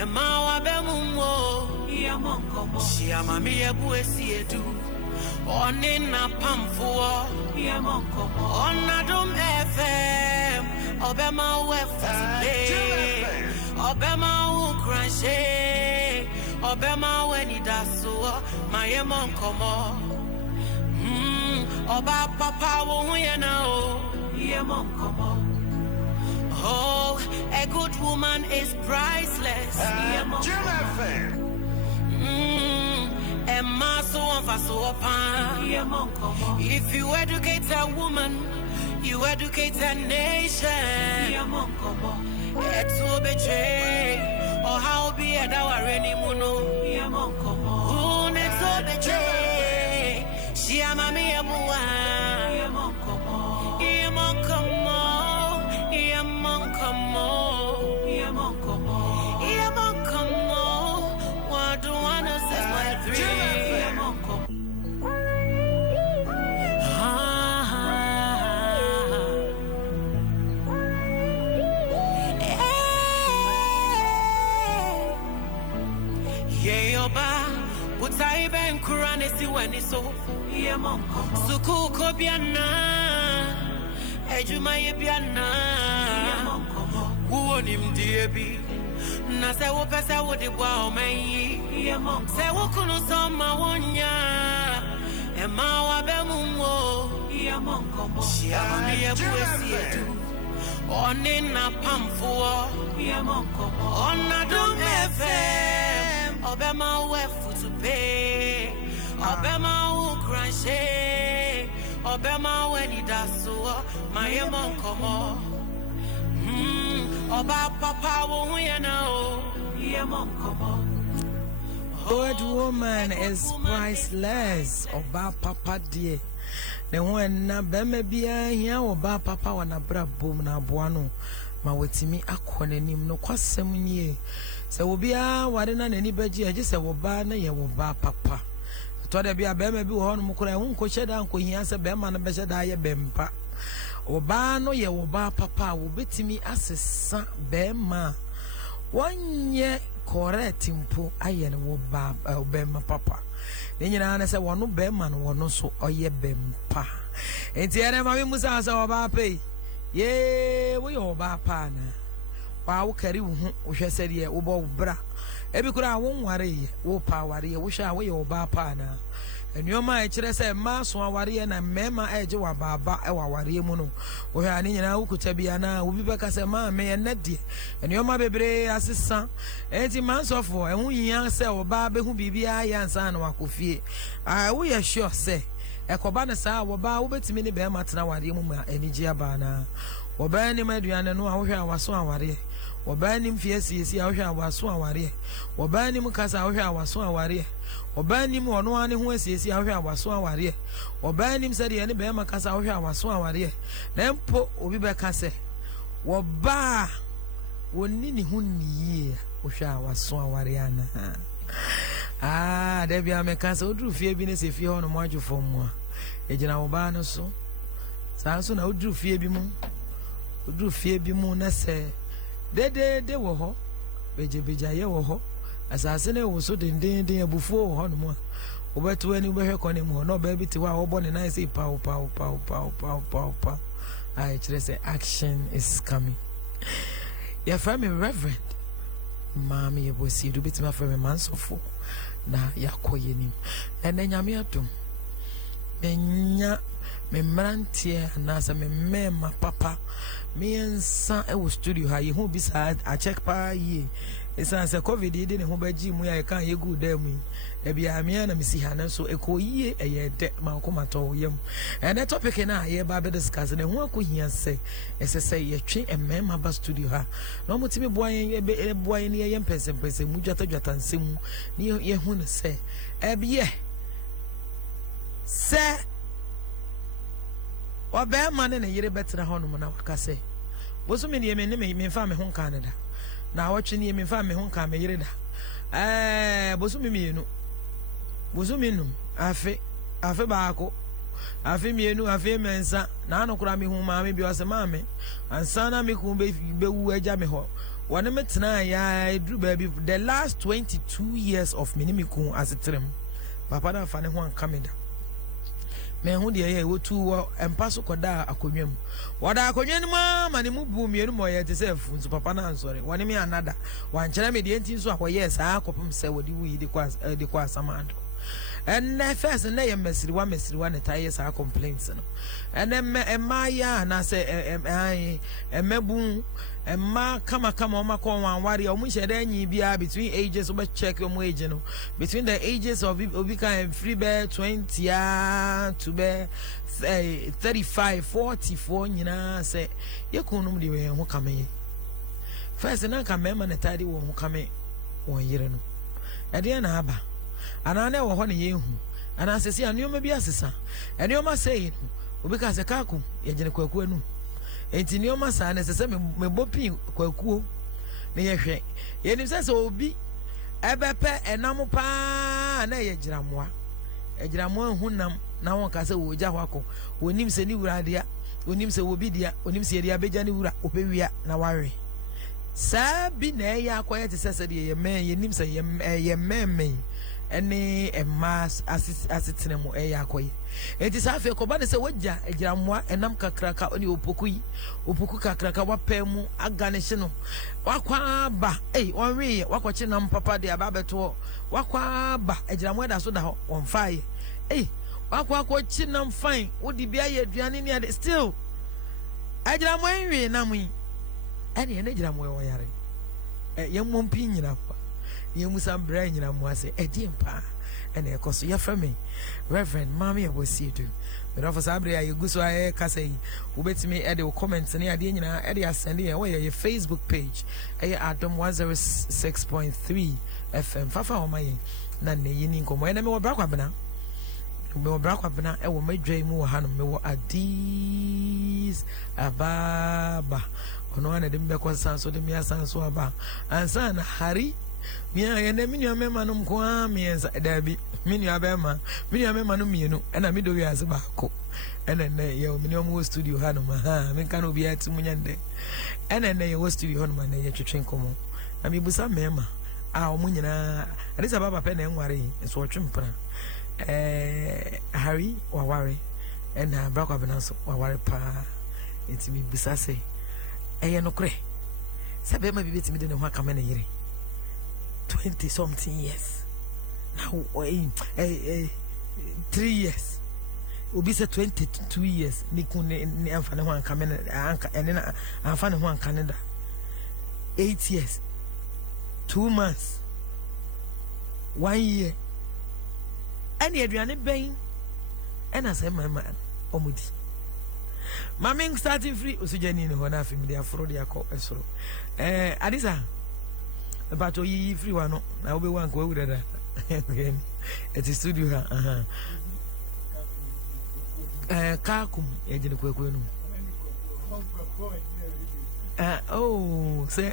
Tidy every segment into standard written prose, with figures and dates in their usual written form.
Emma wa bemumo ya Nkommo Shia mami ebuesi edu Oni na pamfuo ya Nkommo Adom FM Obema wefule Obema ukranshe Obema weni daso Maye Nkommo Oba papa wo yena o ya Nkommo Oh, a good woman is priceless. If you educate a woman, you educate a nation. It's so betray, or how be a dower anymore. Who next so betray? She am a mere boy. What do I know? Says my dream. But I been Kurani si when it's so. Suku Kobiana, Ejuma Yebiana. Who on him, dear B? Na se wo pesa wo de bwa o mai se wo kunu so ma wonya e ma wa be mumwo ya Nkommo shia mami ebuesi edu oni na pamfuo ya Nkommo Adom FM obema we futupe obema ukranshe obema we ni daso my Nkommo Oba papa wo yena o ya Nkommo Good woman is priceless. Oba papa dear. The one na bema bia hia oba papa wana bra bom na aboa no ma wetimi akonanim no kwasem nie. Se obia ware na nani baji age se woba na ye woba papa. To da bia bema bi wo ho no mkora hu nko hyeda nko hia se bema na be hyeda ye bempa. Oba no ye woba papa wo betimi asesa bema wonye correct mpo aye ne woba bema papa ne nyina na se wono bema no wono so oye bempa enti ere ma musa asa woba pay ye wo ye woba pa na wa wo kari wo hu wo hwese de wo bo bra ebi kura wo nware ye wo pa ware ye wo hwa wo ye woba pa na Enyoma echire se ma so aware na mema eje wa baba e wa ware mu no wo hwa ne nyina ukuta bia na wo bi beka se ma me na die enyoma bebre asesa enti mansofo ehun yin se wo ba be hu bibia ya nsa na wakofie wo ye sure se ekoba na sa wo ba wo betimi ne be matena ware mu ma eniji aba na wo ba ni maduane no wo hwa waso aware Wobani mfiesi ahwe awaso aware wobani mkasa ahwe awaso aware wobani mu ono ane ho asiesi ahwe awaso aware wobani msade ne be makasa ahwe awaso aware na mpo obi be kase woba wonni ni hu niye ohwe awaso aware ana da bia mekasa oduru fie bi ne se fie ho no mo adwofo mu a ejina woba no so saa so na oduru fie bi mu na se de wo ho beja ye wo ho asase ne wo so den abufuo wo ho no mo obetu ani behwe kone mu no ba bi ti wa wo bo ne na say pa I just say action is coming. Ya family reverend mama ye bosi do bitima for me mansofo na yakoye nim ene nyame atom enya me mrantie na sa me mema papa me ensa e wo studio ha ye hu bi sa a check pa ye esa se covid de ne hu baji mu ya kan ye gu da mu e bia me na me si ha na so e ko ye e ye de ma ko mato yem and that topic na ye ba be discuss ne hu akohia se ese ye twe e mema ba studio ha na mo timi boa ye be boa ye ne ye mpese mu dwata nsem ne ye hu ne se e bia se obe ma ne yire betra hono na wakase boso me ne me fa me ho Canada na watwe ne me fa me ho ka me yire da boso me mienu boso me num afe baako afe mienu afe mensa na anokura me hu ma me bi o se ma me ansa na me ku be wu agya me ho One metina ya drew baby the last 22 years of minimiku as a trim. Papa na fane ho ankameda. Me hu de ye wotu empaso koda akonwam. Wada akonwam ma ne mu bu mienu mo ye te se fu nso papa na ansore. Wone me anada. Wan kire me de ntin so akoye saa akopem se wodi wi de kwa samando. And first na ye mesiriwa ne taye saa complaints no. And emma ya na se emebu emma kama oma ko wan wari omu hye da nyi bia between ages oba check omu age no between the ages of obi kan free bear 20 to bear 35 44 nyina se ye kunum de we ho kame first na kame ma ne tade wo ho kame won yire no ade na aba ana na wo ho ne ye hu ana sesi anuoma bi asesa anuoma sei obi ka se kaku ye gene kwaku anu enti nioma sa na sese me bopi kwakuo ne ye hwe ye nim sese obi ebepe enam pa na ye giramoa hunam na won ka se wo gya hwako wonim se ni wurade onim se wobi dia onim se dia beja ni wura opewia na wawe sa bi na ya akoye te sese de ye men ye nim se ye men ene emas asitene eya akoye enti sa afi koba de se wagya agiramoa enam kakraka oni opoku kakraka wapemu agane hye no wakwa ba onwe wakwache nam papa de ababeto wakwa ba agiramoa da so da ho onfaye wakwa kwachi nam fine wodi bia ye aduane ne ade still agiramoa nwe nam yi ene agiramoa wo yare yemmom pi nyina pa yemusa bra nyina mo ase edimpa ene ekoso ya frame Reverend Mami Abosiedu me do for sabre ya yeguso aye kasa yi ubetimi e de comment ne ade nyina e de asende ye we ye Facebook page Adom 106.3 FM fafa o maye na ne yini nkomo ene me wo bra kwabena e wo madwai mu wo hanom me wo adis ababa ono ana de mbekwa sanso de miya sanso aba ansa na hari miya yene minua mema no mko amienza dabi minua bema no mienu ena mido wi ase baako ena ne ye minua mo studio ha no ma menka no bia ti munyande ena ne ye wo studio no ma ne ye twetwen komo na mi busa mema omo nyina adisa baba pe na enware so twempra hari waware ena brakwa benanso waware pa enti mi busa se eye no kre sabe ma bibeti mi de ne ho aka me na yire 20 something years now 3 years obi say 22 years ni kun ni amfane ho aka me na anka ene na amfane ho aka ne da 8 years 2 months 1 year ani aduane ben ena say mama omudi Maming starting free usujani ni hona family afro dia ko esoro adisa but oyi free wano na obe wan ko ewura da et studio ha kakum ejene kwekwe no say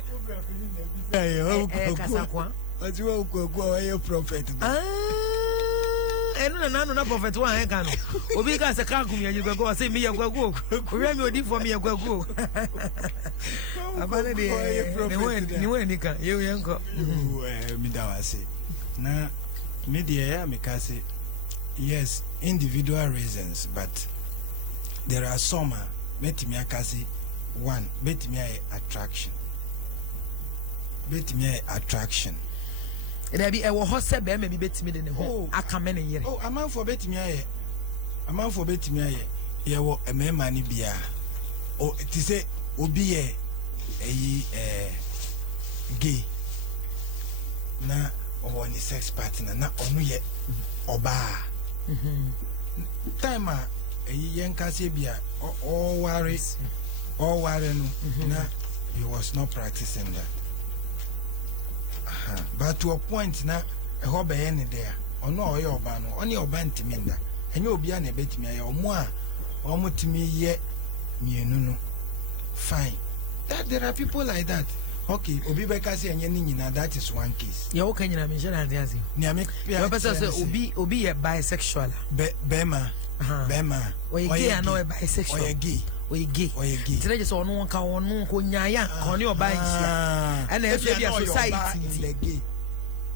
kasakwa ajiwa kwekwe ayo prophet enu na na prophet wa he kan obi ka se kakum ya jigwe go say me ya gwagu owi mi odi for me ya gwagu abane de ni we ni kan ye yenko mi da wase na media ya me ka say yes individual reasons but there are some betimi aka say one betimi attraction there be e wo ho se be ma bi betimi de ne ho aka me ne yire aman for betimi aye ye wo emema ni bia ti say obi ye gay na o ni sex partner na onu ye oba time yenka se bia o worry no na he was not practicing that. But to a point na a hobby any there or no your ban only your band to minda and you'll be an a bit me or more almost to me yet me no fine that there are people like that. Okay, Obi Bekasi and Yenina, that is one case. You can you mention and answer. Obi a bisexual. Bema. Or you gay and no bisexual. Or you gay. oye gay tire je so ono ka ono ko nyaaya ko ne oba nhia and e dey society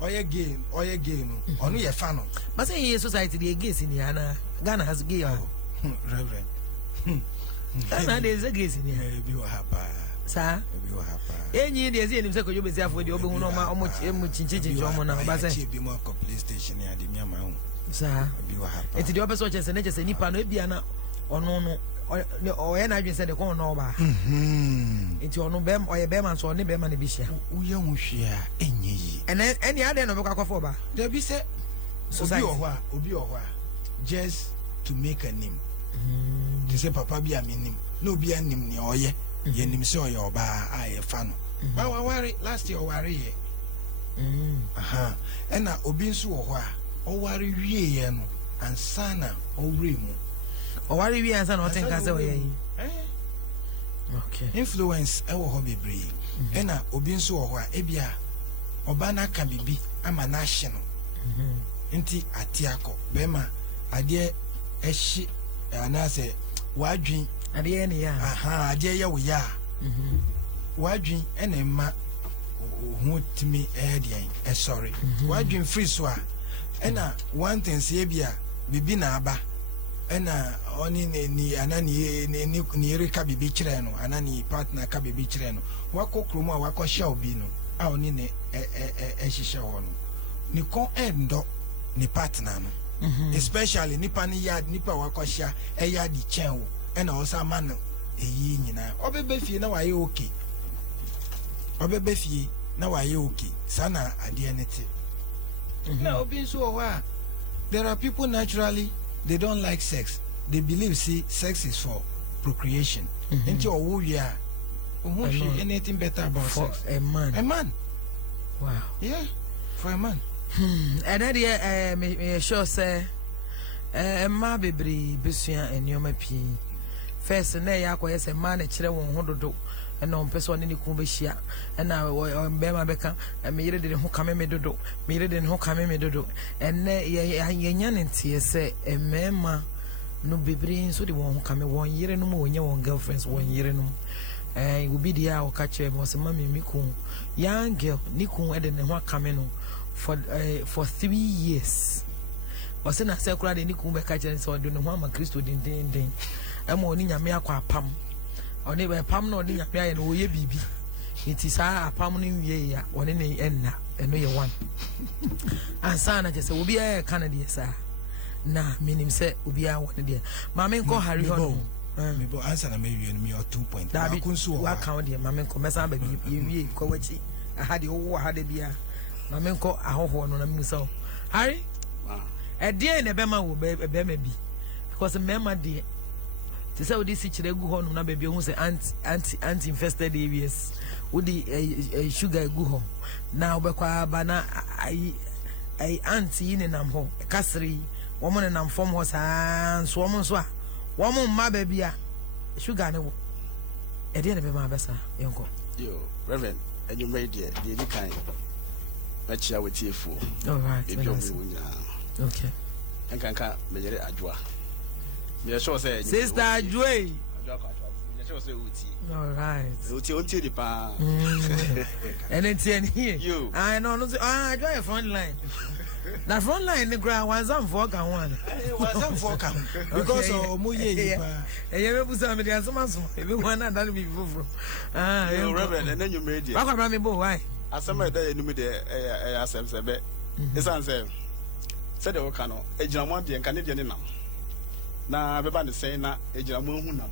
oye gay no ono ye fa no but say society dey gay sin ya na Ghana has gay reverend Ghana dey gay sin ya bi wa hapa sa bi wa hapa enyi dey say enim say ko jo besi afo dey obehu no ma omo chinchin omo na ba say bi mo ko police station ya dey mi ama hu sa bi wa hapa enti dey obeso chese ne chese nipa no ebia na ono no oye na adwen say de ko no ba enti ono bem oye bem man so ne bem man bi hia uye hu hia enye yi eni ade no be kwakofo ba there be say obi ohwa just to make a name they say papa bi aminim no bi anim ne oye ye nim say oye oba a ye fa no ba wa wari last year wari ye aha ena obi nso wo hwa o wari wie ye no ansana o wure mu o wari wie ansana o tenka say oye yi okay influence e wo ho bebre ena obi nso wo hwa ebia oba na ka bibi ama na hye no nti atiako bema ade ehyi anase wadwin ade ne ya aha ade ye wo ya wadwin ene ma hu timi edian sorry wadwin free so a ena one thing say bia bibi na aba ena oni ni anani ni reka bibi kire no anani partner ka bibi kire no wakokromu a wakɔhya obi no a oni ne ehyehyɛ ho no ni kon endo ni partner no especially nipa ni yard nipa wakɔhya yard chen wo ena osa ma no eyi nyina obebe fie na waye okay obebe fie na waye okay sana ade ne te na obi nso wo a there are people naturally they don't like sex they believe see sex is for procreation until owo wi a anything better about for sex a man wow yeah for a man and that me sure say ma bebri besua enioma pi first na ya akoye say man na kire won hododo na on pese on ni ku be hia na be ma beka me yire de ho kame me dodo me yire de ho kame me dodo and ye nya ne tie say emema no bebri so de won ho kame won yire no mo wonya won girlfriends won yire no will be the hour catch him was mammy miku young girl niku and then what coming no for 3 years was in a circular de niku be catch and so do no one Christo din and morning yamia qua pam or never pam no din appear and we bibi it is a permanent year one in the end and no one and sana just will be a Canadian sir na minim say will be a one there mammy call Harry Hon me bo answer na me wie no me 2 point na kunsu wa count there mama nko mesa ba bi wie ko wachi ahade wo ahade bia mama nko ahoho no na musa Harry e na be ma wo be ma bi because mema de to say we dey see chire gu ho no na be bi hu say anti infested areas we dey sugar gu ho na obekwa ba na ai anti ni nam ho kasri wo mo nam fom ho saa so mo so a woman ma baby a sugar ne wo e dey na be ma besa yenko yo reverend and you made the kind match ya with you for all right okay and kan me yere adwoa me sure say sister adwoa me sure say uti all right uti onti di pa and it's in here you I know adwoa front line. Na front line the ground was on for can one. Was on for can because mo ye pa. E ye be busa me dey asoma so. E be one na dan be fufuro. Ah, you reverend and then you made it. Wa kwa me bo why? Asema dey enu me dey asem sebe. Esan say said the work no ejiramu de nka ne de ne nam. Na be ba ne say na ejiramu hu nam.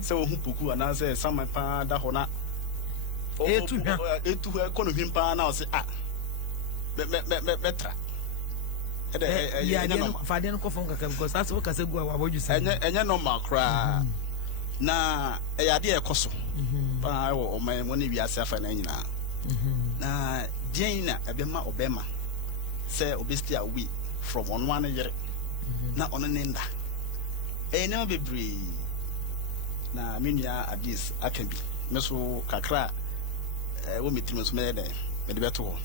Say wo hu poku ana say saman pa da ho na. Etu ko no himpa na o say ah. Betra. Yeah, Fadian Kofon because that's what Casagua, what you say. And you know, Macra. Na a idea coso. Or my money we are suffering now. Na Jane, Abema Obama. Say, Obestia, we from on 1 year. Not on an enda. A never be brave. Na Minia at this, I can be. Meso Kakra, woman, Timus Mede, Medbeto.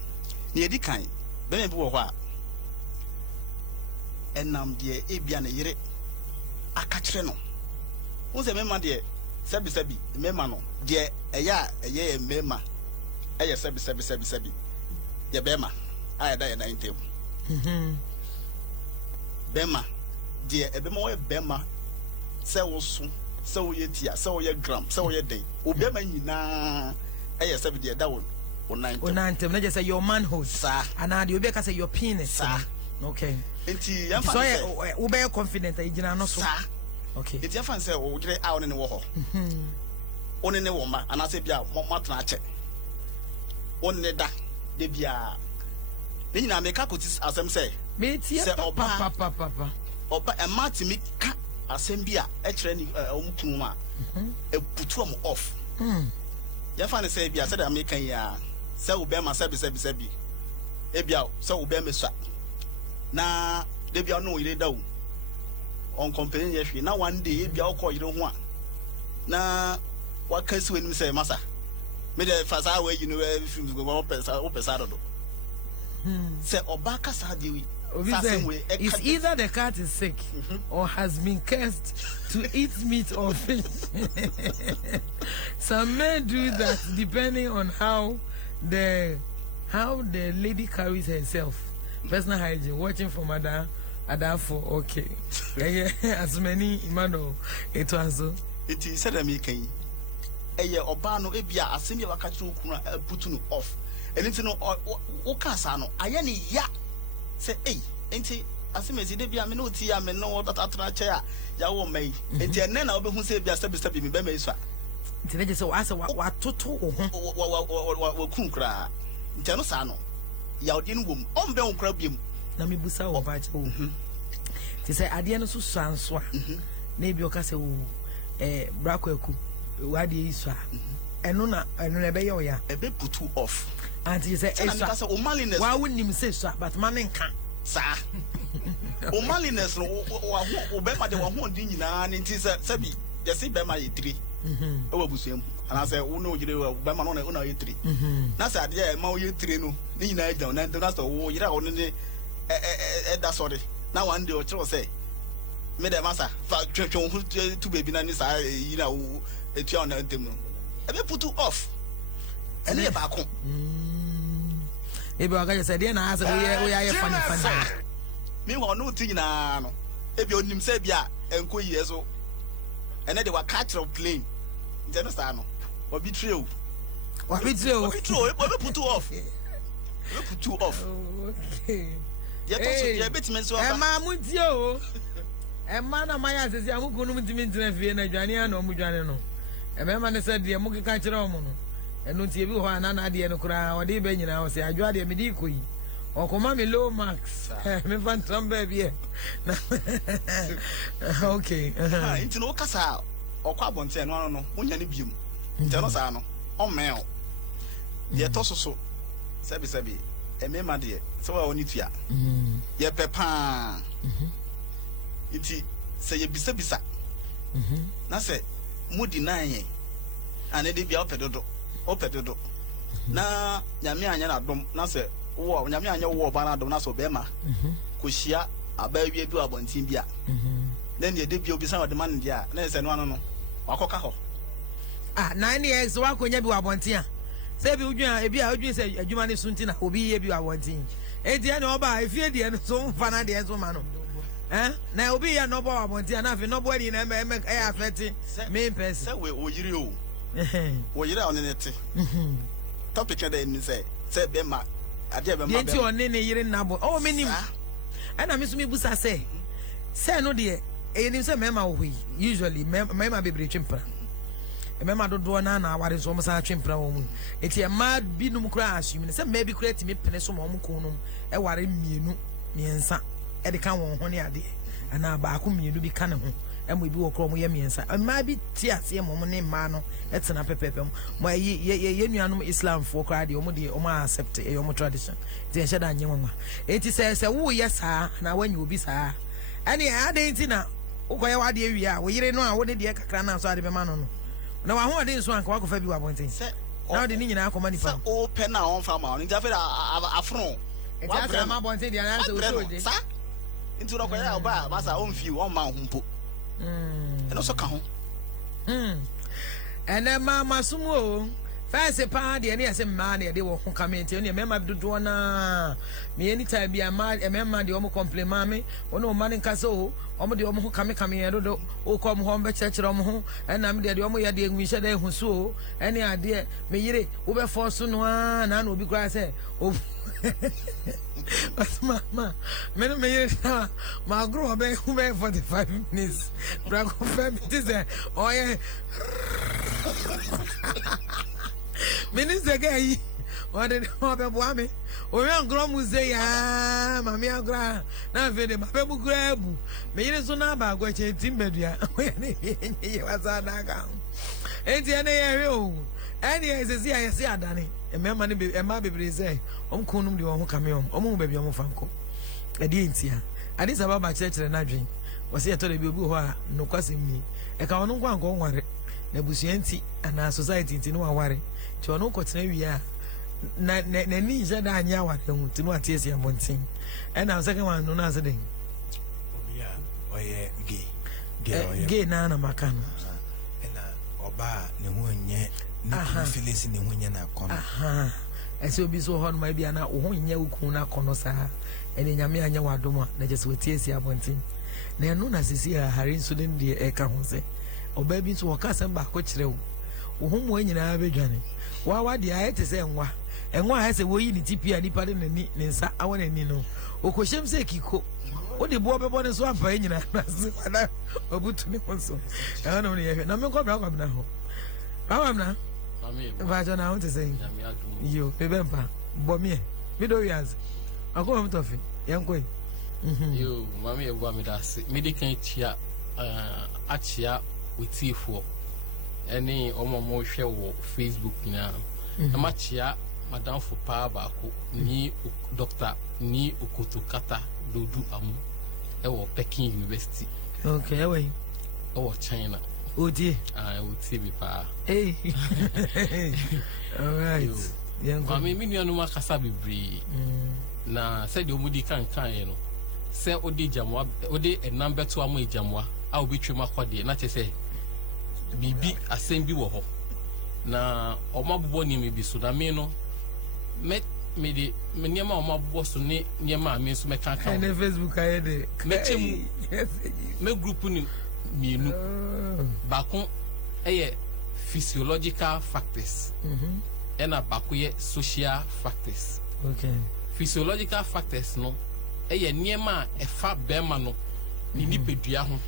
Near the kind, then what? And nam de ebia na yere akachre no wo se mema de sebi mema no de eya eye mema eye sebi ye bema aya da ye 90 bema de ebema we bema se wo so se wo ye tia se wo ye gram se wo ye den o bema nyina eye sebi de da wo 90 na just say your manhood sa ana de obi ka say your penis sa okay enti yam fa so we be confident e gina no so sa okay enti yam fa say o gire a one ne wo ho one ne wo ma ana se bia mo matna che one ne da de bia ni nyina me ka kotis asem say me tie papa oba e matimi ka asem bia e kire ni omkunu ma e putu am off ya fa ne say bia say da me kan ya say wo be ma sabi e bia say wo be me swa na de bia no yire da wo on company ye hwe na one day e bia wo ko yire ho a na wa kan si wenim say masa me de fasa we you know wo pesa do say oba kasa de wi it's either the cat is sick or has been cursed to eat meat or fish. Some men do that depending on how the lady carries herself. Personal hygiene, watching from Ada for okay. As many imano it was so. It is said American. Eye oba no ebia asemi waka kire okunu putu no off. Enti no o kasa no aye ne ya say eh enti asemezi de bia me no ti ya me no tatatra che ya ya wo mai enti enne na obehu say bia sabi me be mai so enti neje say wa toto wo ho wa kunkra enti no sa no ya odi no wom on be onkra biem na me busa wo ba che wo ti say ade no so sanso a na bi o ka say wo brakwaku wa de iso a eno na be ye o ya e be putu off anti you say why wouldn't him say so but man nka sa o maliness no o be ma de wo ho din nyina ni nti se bi je se be ma ye 3 e wa busuam ana se wo no gire be ma no na ye 3 na se ade e ma wo ye 3 no ni nyina agya na nti na so wo yira wo ne da sorry na one day o kire say me de masa fa twetwe ho tu baby na ni sa yira wo etua na ntem no e be put off ene e ba ko ebe aga say dey na asa we ya funny me ho no ti nyina no ebi onim say bia enko yi eso ene de wa catch of plane nje no sa no obi treo we put off we put off okay ya to so ya betime so ba e ma mu ti o e ma na ma ya sesi amukunu mutimi ntina fie na dwane ana omu dwane no e me ma ne say de mu keka kire omu no eno tie bi ho ana na de no kura o de be nyina o se adwa de me di koyi o koma me low max me fan tamba bi okay nti no kasa o kwa bonte no no unya ne biem nti no sa no o meo ye to so sabi e me ma de se wa oni tua ye pepa nti se ye bisa na se mudi na yen ane de bia opedodo na nyame anya na dom na se wo nyame anya wo ba na dom na so be ma ko hia aba wie bi abontin bia na ne de bia obi san o de man dia na se no ano no wakoka ho 9 years wa ko nya bi abontin a se bi udwan e bi a udwan se adwuma ne sunti na obi ye bi abontin e die na oba efie die no so mfa na de so ma no na obi ya no bo abontin na afi no bo ni na e afeti me person se we oyiri o oyiri a onenete topic na dem say be ma ade be ma be yenti onne ne yire na bo o menim ana me so me busa say no de enim say mema wo yi usually mema be bre twempra mema dodo na aware so mo sa twempra wo mu eti e ma bi num kura asumi say ma bi kura ti me pene so mo kunum e ware mienu miensa e de kan won ho ne ade ana ba ko mienu bi kan ho emo bi wo kro mo ye miensa ma bi ti ase mo ne ma no etena pepepem mo ye nuanom Islam fo kra de omo de omo accept e omo tradition ti enche da nyenwa ma eti se wo ye saa na wanyi obi saa ani ade nti na ukoye wade awie a wo yire no a wo ne de kakra na so ade be ma no no na wa ho ade nso anka wa kofa bi wa bonten na ode ni nyina akoma ni fa o pe na on fa ma on nja fe afro eti asa ma bonten de na so so de sa nti ro koye ba sa on fi on ma humpo eno so ka ho and then mama sumo first pa de ne ase ma na de wo ho comment ne mema dodo na me anytime be ma mema de omo compliment me ono ma ne nkase o omo de omo ho kame dodo o kom ho be chechire omo ho na me de omo ya de enwihye de hu so o ene ade me yire wo be force no na obi kra se o but mama me no me yire ma grow be 45 minutes bra go fam it is oh yeah Minister Gay, what did Robert Wami? We are Grom Musea, Mammy Agra, now very Babu Grab. Made so now about what you timbedia when he was a naga. Ain't the area, and yes, I see a Danny, and my money and my baby say, Kunum, the one who come home, baby, Franco. I didn't see her. I did about my church and I drink. Was here to the Bibu, no causing me. A car no one go worry. Nebusienti and our society in no worry. To no continue ya na ni jada anya wa to no atiesia montin and our second one no na say den obia oye gay na makano na oba ne ho nye ni feelings ne ho nye na kono aha ese obi so ho no ma bia na wo ho nye ukun na kono sa ene nyame anya wa dom na je so atiesia montin na no na sisi ha harin so den de e ka ho se oba bi so wo ka sem ba ko kire wo wo mo nyina bedwane wa de ayete se enwa ha se wo yi ni tipi a nipa de nani ne nsa awo nani no okoshem se kiko o de bo bebo ne so ampa nyina na se wala obutu ne wonso e no ne ye na me ko bra kwa na ho baba na mami ba jo na won te se yo bebempa bo me do yaz akọ mo tofi yankoi yo mami e bo mi da se me de kan chia achia wetifo any omo mo hwe wo Facebook na amachia madam for pa ba ko ni doctor ni okotokata dodu amu e wo Peking University okay we o China odi oti bi pa eh all right mami mi nua no makasa bibri na said omudi kan no se odi jamwa odi enam beto amu jamwa a obetwe makwade na chese bibi asem bi wo ho na omabobo ni me bi so na me no me de me niam omabobo so ne niam a me so me kan kan na Facebook aye de me chem me group ni mienu bakon eye physiological factors ena bakoye social factors okay physiological factors no eye niam a efa bema no ni nipedua ho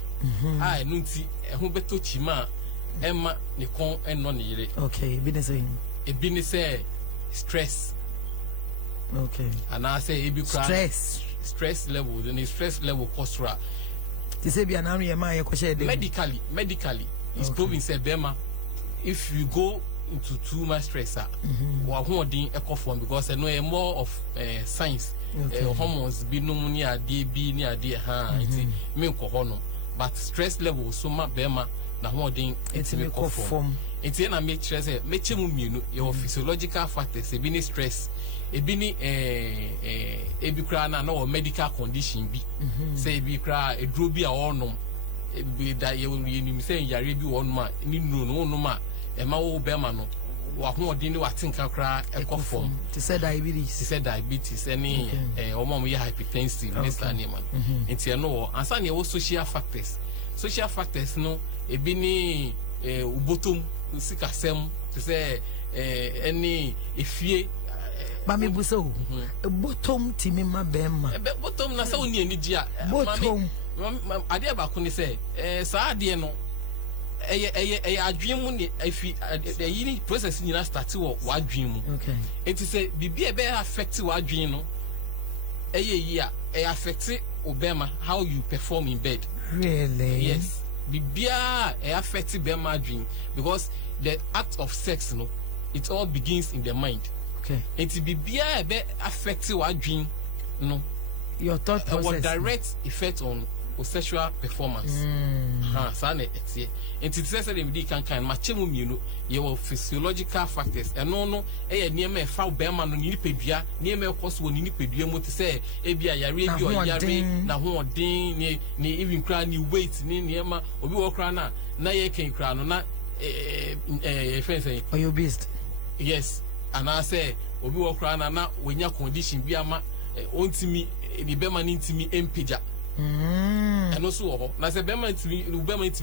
a enu nti eho beto chima Emma ni kon eno ni yire okay ebi ni say stress okay and I say ebi stress level the stress level costra they say bia na no yema ye kwhye de medically is proven say bema if you go into too much stress wa ho odin ekofo because no e more of science hormones bi no ni ade bi ni ade ha nti me nko no but stress level so ma bema na ho odin etime kofom enti na make sure say me chemu mienu your physiological factors ebi ni stress ebi ni ebi kra na no medical condition bi say ebi kra eduro bi a wonom ebi da ye nim say yare bi wonum a ni no ma e ma wo be ma no wa ho odin ni wa tinka kra ekofom to say diabetes any omom ye hypertensive this animal enti no ansa na wo social factors no ebi ni ubotom sikasem to say any efie ba me buso bottom timi ma bema bottom na sa oni anigi a bottom ade ba ko ni say sa ade no eye adwen mu ni afi yi process ni na start wo adwen mu okay enti say bibi e be affect wo adwen no yi a affect obema how you perform in bed really yes bibia affect bema adwen because the act of sex no it all begins in the mind okay enti bibia be affect wo adwen no your thought process will direct effect on sexual performance sa na etie enti say say dem di kan ma chemu mienu ye wo physiological factors eno no ye niema e fa be ma no ni pedua niema e koso wo ni pedua mo ti say e bia yare bi o yare na ho odin ni even kra ni weight ni niema obi wo kra na ye kan kra no na friend say or you beast. Yes, and I say obi wo kra na wenya condition bi ama ontimi ni bema ni ntimi empija. Eno so ho na se bema ntimi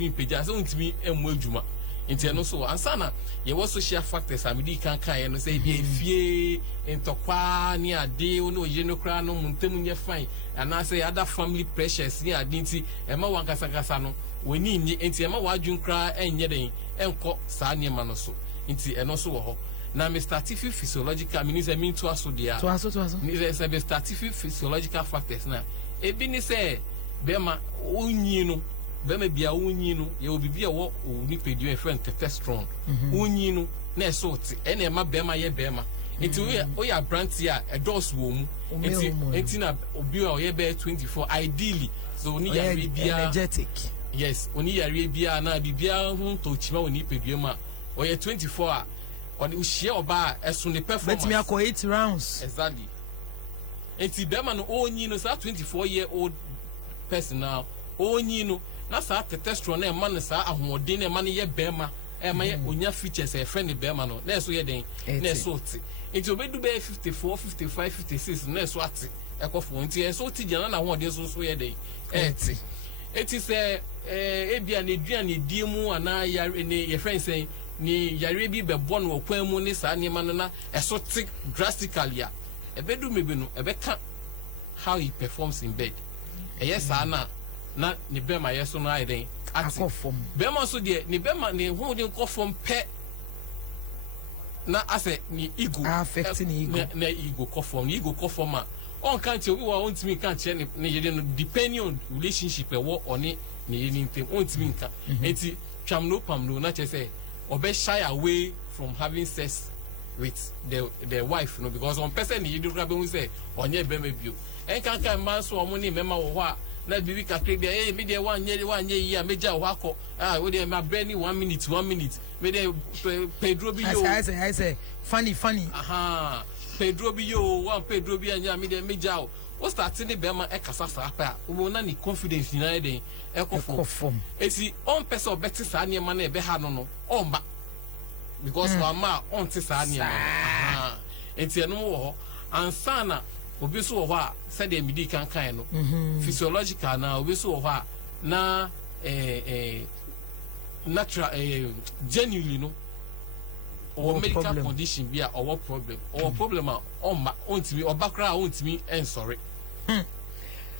empija se ontimi emu adwuma. Nti eno so ansana ye wo social factors amidi kan no say bi efie entokwa ni ade oni oye no kra no muntemu nye fine and I say other family pressures ni ade nti e ma wankasa no woni ni nti e ma wadwun kra enye den enko saa niema no so nti eno so ho na me statistical physiological means mean to aso dia to aso ni say statistical physiological factors na e bi ni say bema onyi no bema bia onyi no ye obibi e wo ni pedio e friend testosterone onyi no na eso ti e na ma bema ye bema nti o ya brand ya e dos wo mu nti na obi o ye be 24 ideally so oni ya bia energetic. Yes, oni ya bia na bibia hu to chima oni pedio ma o ye 24 a oni uhie oba eso ne performance let me call 8 rounds exactly nti bema no onyi no sa 24-year-old person now onyi no na sa testosterone na man sa ahoɔden na man ye bema e ma ye onya features e friend bema no na eso ye den na eso ti nti obedu be 54 55 56 na eso ati ekofo nti eso ti jana na ahoɔden so ye den eti se ebia na eduan edie mu ana ya ne ye friend say ni yare bi be bon wo kwan mu ni sa ne ma no na eso ti drastically a ebedu mebi no ebeka how he performs in bed yes ana na ni bema yeso no aiden akofom bema so de ni bema ni hu de kofom pe na ase ni ego affect ni ego na ego kofom a on kan che obi wa on timi kan che ni yede no depending on relationship e wo oni ni yede ntem on timi nka enti twam no pam no na che say obe shy away from having sex with the wife no because one person ni yede grab hu say onye bema bio en kan man so omo ni mema wo ho a na bibi kakre bia me dey wan nye yi a meja wo akọ we dey ma brand 1 minute me dey Pedro bi yo I say funny Pedro bi yo wan Pedro bi anya me dey meja o start ni be ma e kasa sa pa wo na ni confidence ni na dey e kofo esi on person obeti sa ne ma na e be ha no on ba because wa ma on ti sa ne ma enti eno wo ansana obi so wo a said the midi kan no physiological na obi so wo a na natural genuinely no or medical problem. Condition be or problem on ma ontimi obakra ontimi sorry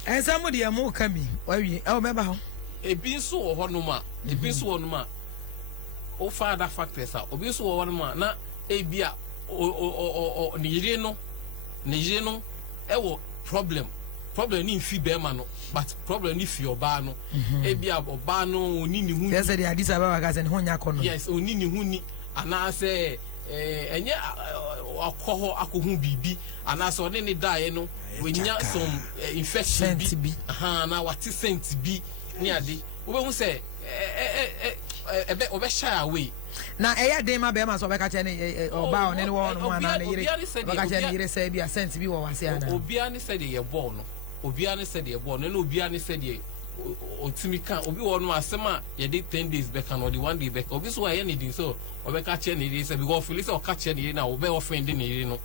and somebody am mo kan bi we remember how e bi so wo no ma e bi so wo no ma o father factors a obi so wo no ma na e bia o ni yire no ewo problem ni fi be ma no but problem ni fi oba no e bia oba no oni ni hu yes the Addis Ababa ga se ne hu nya kono yes oni ni hu ni ana se enye akoho akohu bibi ana so ne dae no wenya some infection bi na wati scent bi ni ade wo be hu se obe shy away na eya dem ma be ma so be ka che ne oba one ne wo no ana ne yire be ka che ne yire se bia scent bi wo wase ana obia ne se de ye ball no obia ne se de ye ball no obia ne se de otimi kan obi wo no asema ye dey 10 days back and or the 1 day back obi so aye ne din so obe ka che ne yire se because feel o ka che ne yire na obe offend ne yire no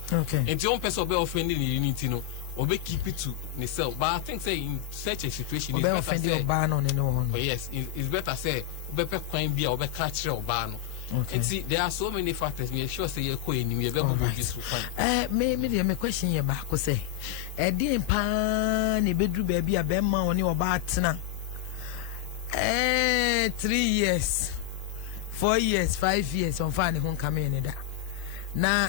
enti on person obe offend ne yire nti no obe keep it to himself but I think say in such a situation is better say oba no ne no yes it's better say obe pe kwan bia obe ka kire oba no. And see, there are so many factors. Me sure say you go in you be able to this fine. Me question you back say. Di pa ni bedru baby a be ma oni oba atena. 3 years, 4 years, 5 years on fa ne ho kame ne da. Na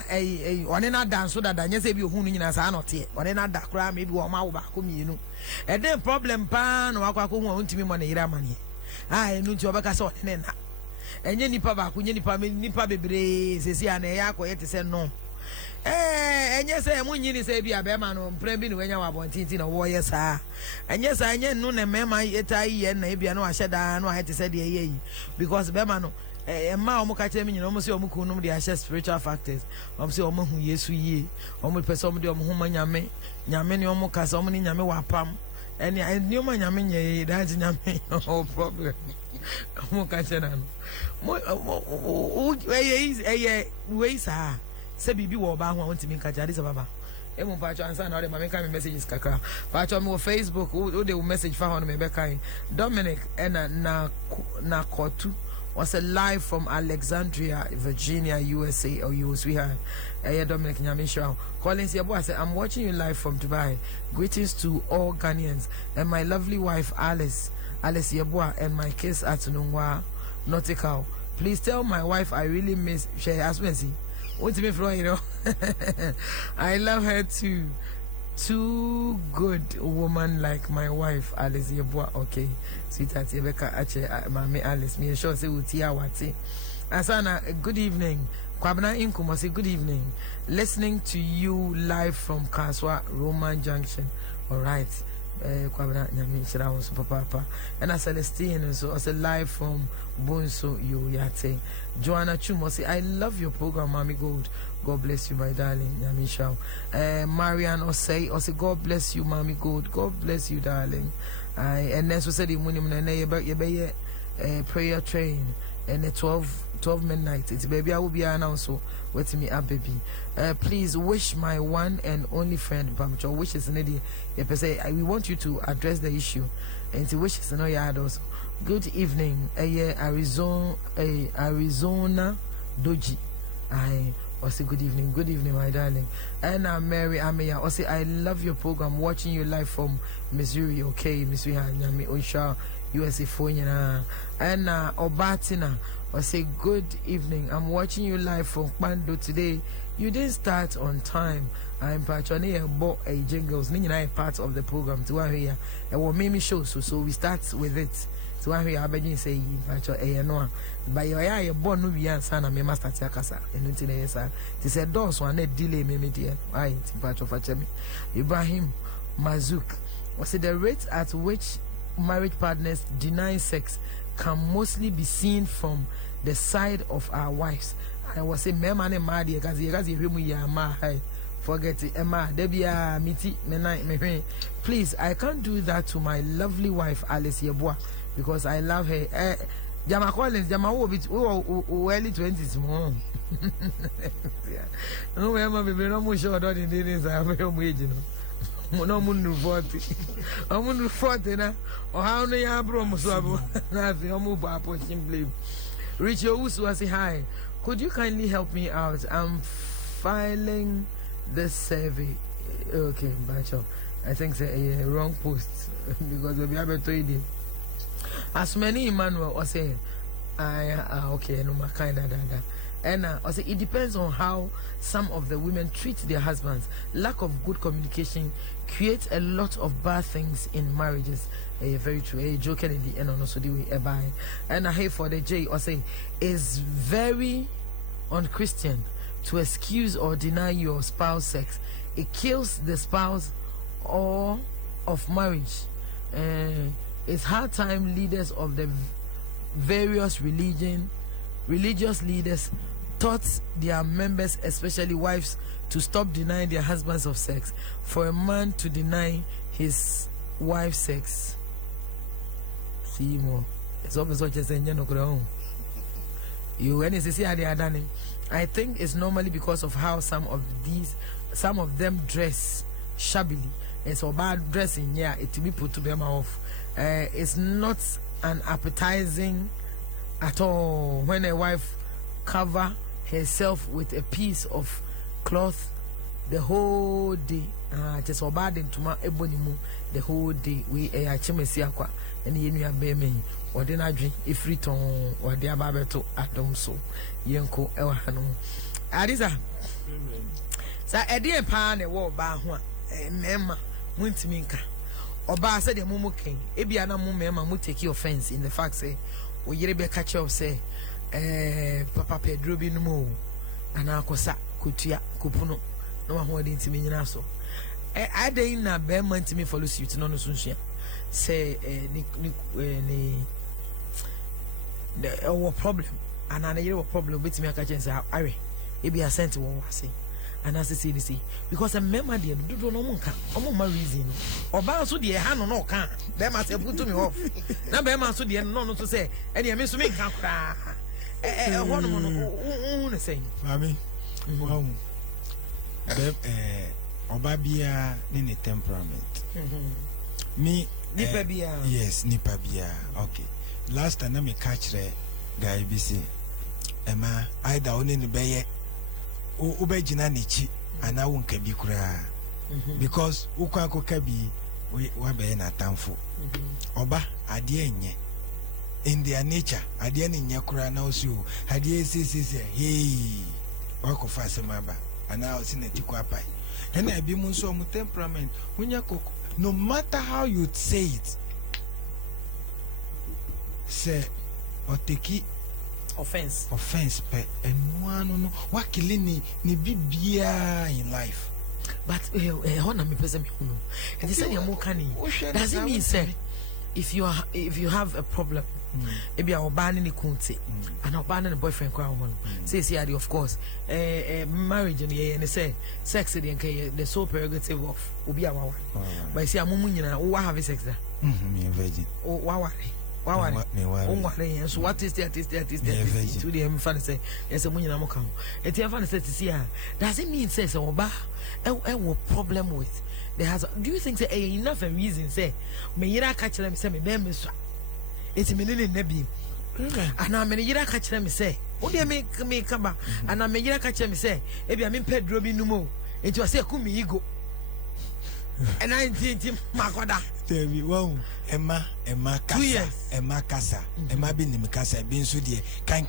one na dance so that anya say bi ohunu nyina sa not here. One na da kra maybe wo ma wo ba ko mienu. Den problem pa no akwa ko hu ontimi mo ne yira mane. Enu nti obeka say one na enye nipa ba kunye nipa bebre sesi ana ya akoye te se no enye se munyini se bia be ma no mpre bi ne wenya wa bontinti na wo ye saa enye sa enye nu ne mema eta ye na bia no ahye da no ahye te se de ye yi because be ma no ma o mo ka che mi nyina o mo se o mo kunum de ahye spiritual factors o mo se o mo hu Yesu yi o mo pese o mo de o mo hu nyame ne o mo kasa o mo ni nyame wa pam eni o mo nyame nye that nyame no problem mo ka che na no mo we sa se bibi wo ba ho a wontimi ka ja Addis Ababa emu pa cho ansa na o de ma me ka me messages kakra pa cho me wo Facebook o de message fa ho no me be kan Dominic na kotu was a live from Alexandria, Virginia, USA. Oh, you sweetheart. Dominic Nyamisha. Collins Yabo, I said, I'm watching you live from Dubai. Greetings to all Ghanaians and my lovely wife Alice Yabo, and my kids at Nungwa Nautical. Please tell my wife I really miss. She asked me, "What's me from you know?" I love her too. Too good woman like my wife Alice Yeboa. Okay, sweetheart Rebecca Ache, Mami Alice. Me sure say utia wati. Asana, good evening. Kwabna Nkommo say good evening. Listening to you live from Kaswa Roman Junction. All right. Kwabna Nyami Shira was papa. And a Celestine so also live from Bonso Yate. Joanna Chumo say I love your program, Mommy Gold. God bless you, my darling. Nyami Shao. Marian Osei God bless you, Mommy Gold. God bless you, darling. And then so said the munim na prayer train and 12 midnight. It's baby I will be announced so wait me up baby. Please wish my one and only friend Pamcho wishes in the say we want you to address the issue and to wishes no yard also. Good evening. Arizona Doji. I say good evening, my darling. And Mary Ameya, I say I love your program, watching you live from Missouri. Okay, Missouri, Nyami Osha, USA phone. And Obatina, I say good evening. I'm watching you live from Pando today. You didn't start on time. I'm patchoning about a jingles. Nina part of the program to here. It will make me show so we start with it. So I hear Abedin say patcho no. By your eye born no be answer na me master tiakasa. Enu na yesa. Ti say dance one delay me dear. Why patcho fache me. Ibrahim Mazuk was the rate at which marriage partners deny sex can mostly be seen from the side of our wives. I was say me man ma de kazi hwemu ya ma hai. Forget it, Emma. Debia miti me. Please, I can't do that to my lovely wife Alice Yeboa because I love her. Jama Collins, Jama early 20s more. No, Emma, baby, no more short on the days. I have a wage, you know. No mundu 40. I'm mundu 40 na. Or how many abrom swabo? Nothing. I'm move up simply. Richie Usu say hi. Could you kindly help me out? I'm filing this survey. Okay, Bacho. I think it's a wrong post because we'll be able to read it. As many Emmanuel was saying, okay, no, my kind of that. And I say it depends on how some of the women treat their husbands. Lack of good communication creates a lot of bad things in marriages. Very true. Joking in the end, and also the way by. And I hate for the J. I say is very unchristian to excuse or deny your spouse sex. It kills the spouse or of marriage. It's hard time leaders of the various religious leaders taught their members, especially wives, to stop denying their husbands of sex. For a man to deny his wife's sex, see more. It's always what you're saying. You when you see how they are done. I think it's normally because of how some of them dress shabbily. And so bad dressing, yeah, it will be put to them off. It's not an appetizing at all when a wife cover herself with a piece of cloth the whole day. Just so bad into my ebonimu the whole day. We a chimesiakwa and you are beaming. Or then I drink if return or dear Babeto Adom so Yanko Elhano. Adisa. So a dear pan a war bar one, a memma, Muntiminka. Or bar said a mumu king. Ebiana mumma would take your offense in the fact say, or ye be catch up say, Papa Pedro bin Mo, and Akosa, Kutia, Kupuno, no one who didn't mean so. I didn't na bear money to me for Lucy to no sunshine. Say, our problem, and I hear a problem with me. I can say, I be a sent to what I say. and as say this because a member dey do no monka omo ma reason oba so dey ha no ka be ma say put me off na be ma so dey no so say e dey me so me nka kra ho no no say mami wow oba bia ni temperament me nipa bia yes nipa bia okay last time me catch re guy bi say ema either oni ni beye o be gina nichi ana wo nka bi kura because wo kwa koka bi wa be na tamfo oba ade enye in their nature ade ne nya kura na osu ade sisi hey wa ko fa semaba ana o sinati kwa pai ena bi mu so mu temperament wonya koko no matter how you say it say or take offense pe enu no wa killing ni bibia in life but hona me pese me no and say you mo kan does it mean say if you have a problem maybe our ban in the kunti and our ban in the boyfriend kwa hon say of course marriage and say sex the sole prerogative of obi awawa but say amumu nyina wo have sex da me virgin o wawa so what is that to the fan say yes munyina mo kan et e fan say to see does it mean say oba e problem with there has do you think say enough a reason say me yira ka kire me say me be me so eti me ne nabi ana me yira ka kire me say o de me kaba ana me yira ka kire me say e bia me pedro bi numo eti o say ku mi ego and I did makoda tell me wow Emma kasa Emma bi ni kasa bi nso de kan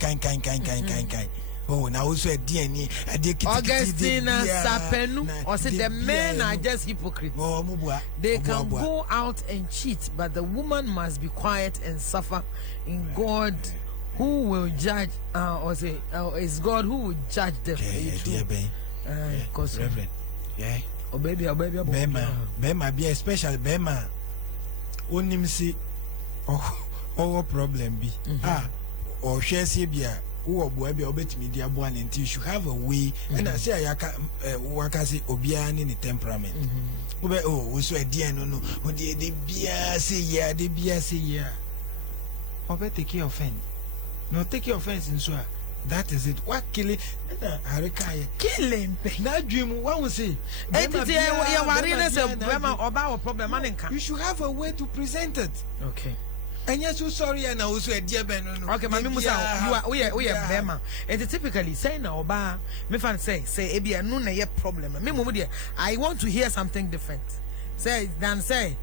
oh now also a DNA a Augustina Sapenu or say the men are just hypocrites. They can go out and cheat, but the woman must be quiet and suffer in God who will judge or say it's God who will judge them. Reverend oh baby Bema be especially Bema onim si oh problem bi or share see bia who boy be obetimi dia boa nti you should have a way and I say ayaka waka say obia ni ni temperament obe oh so e dia no o de bia say ya obe take offense no take offense in so that is it what killing harika killing na dream what we say entity ya worry na say Bema oba problem man nka you should have a way to present it okay. And yes, so sorry, and also a dear Ben. Okay, Mammy Musa, we are Bema. And typically say now, Oba, me fan say, Ebi, and no problem. Me, I want to hear something different. Say, then say,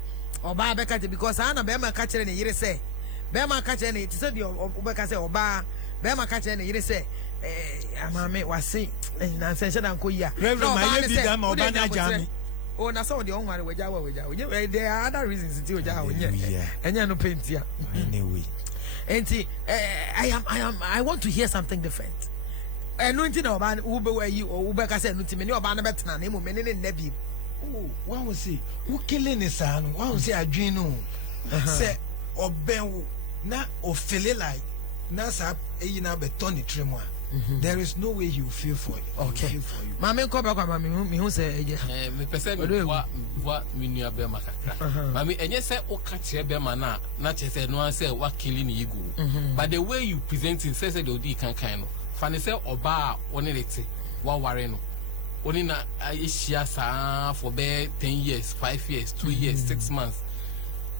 Oba Becca, because Anna Bema catcher and you say, Bema catcher and it said your Obeka say, Oba, Bema catcher and you say, Mammy was saying, and I said, Uncle, yeah, Reverend, my lady, I'm Obana Jammy. Oh, na so the only way there are other reasons to and you no paint here anyway. And see, I want to hear something different. And no thing about Uber where you or Uber said no to me about a better name of many nebi. Oh, one will say, who killing his son? One will say, I dream, say, or Ben, na or feel like Nasa, a na betoni tremor. There is no way you feel for it. Okay. Mama ko ba kwa mama mi hu say me pese me wa mi nua be makakra. Mama enye say o ka che be ma na che say no say wa killing ego. But the way you present it say the odi kan no. Fa ne say oba oni rete wa ware no. Oni na ehia sa for be 10 years, 5 years, 2 years, 6 months.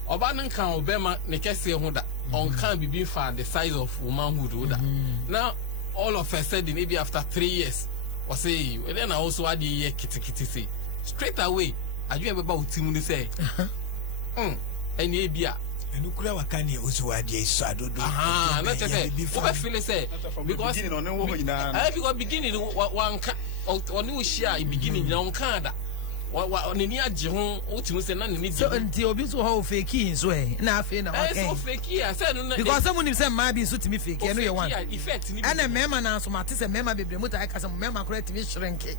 Oba nan kan obema ne kese ho da. On can be found the size of womanhood da. Now all of a sudden, maybe after 3 years, or say, and then I also had the kitty say straight away. I do ever about Timu say, and Abia. And Ukra Kani also had a shadow. Not just before feel say because beginning one or new share beginning young Canada. What near Jihon, Otimus and Nani. So until Obi so how fake is way. Nothing. So fake, I said, because someone said, might be suiting me fake. I know you want effect. And a member now, so Matis and member be the muta, I can some member correct me shrinking.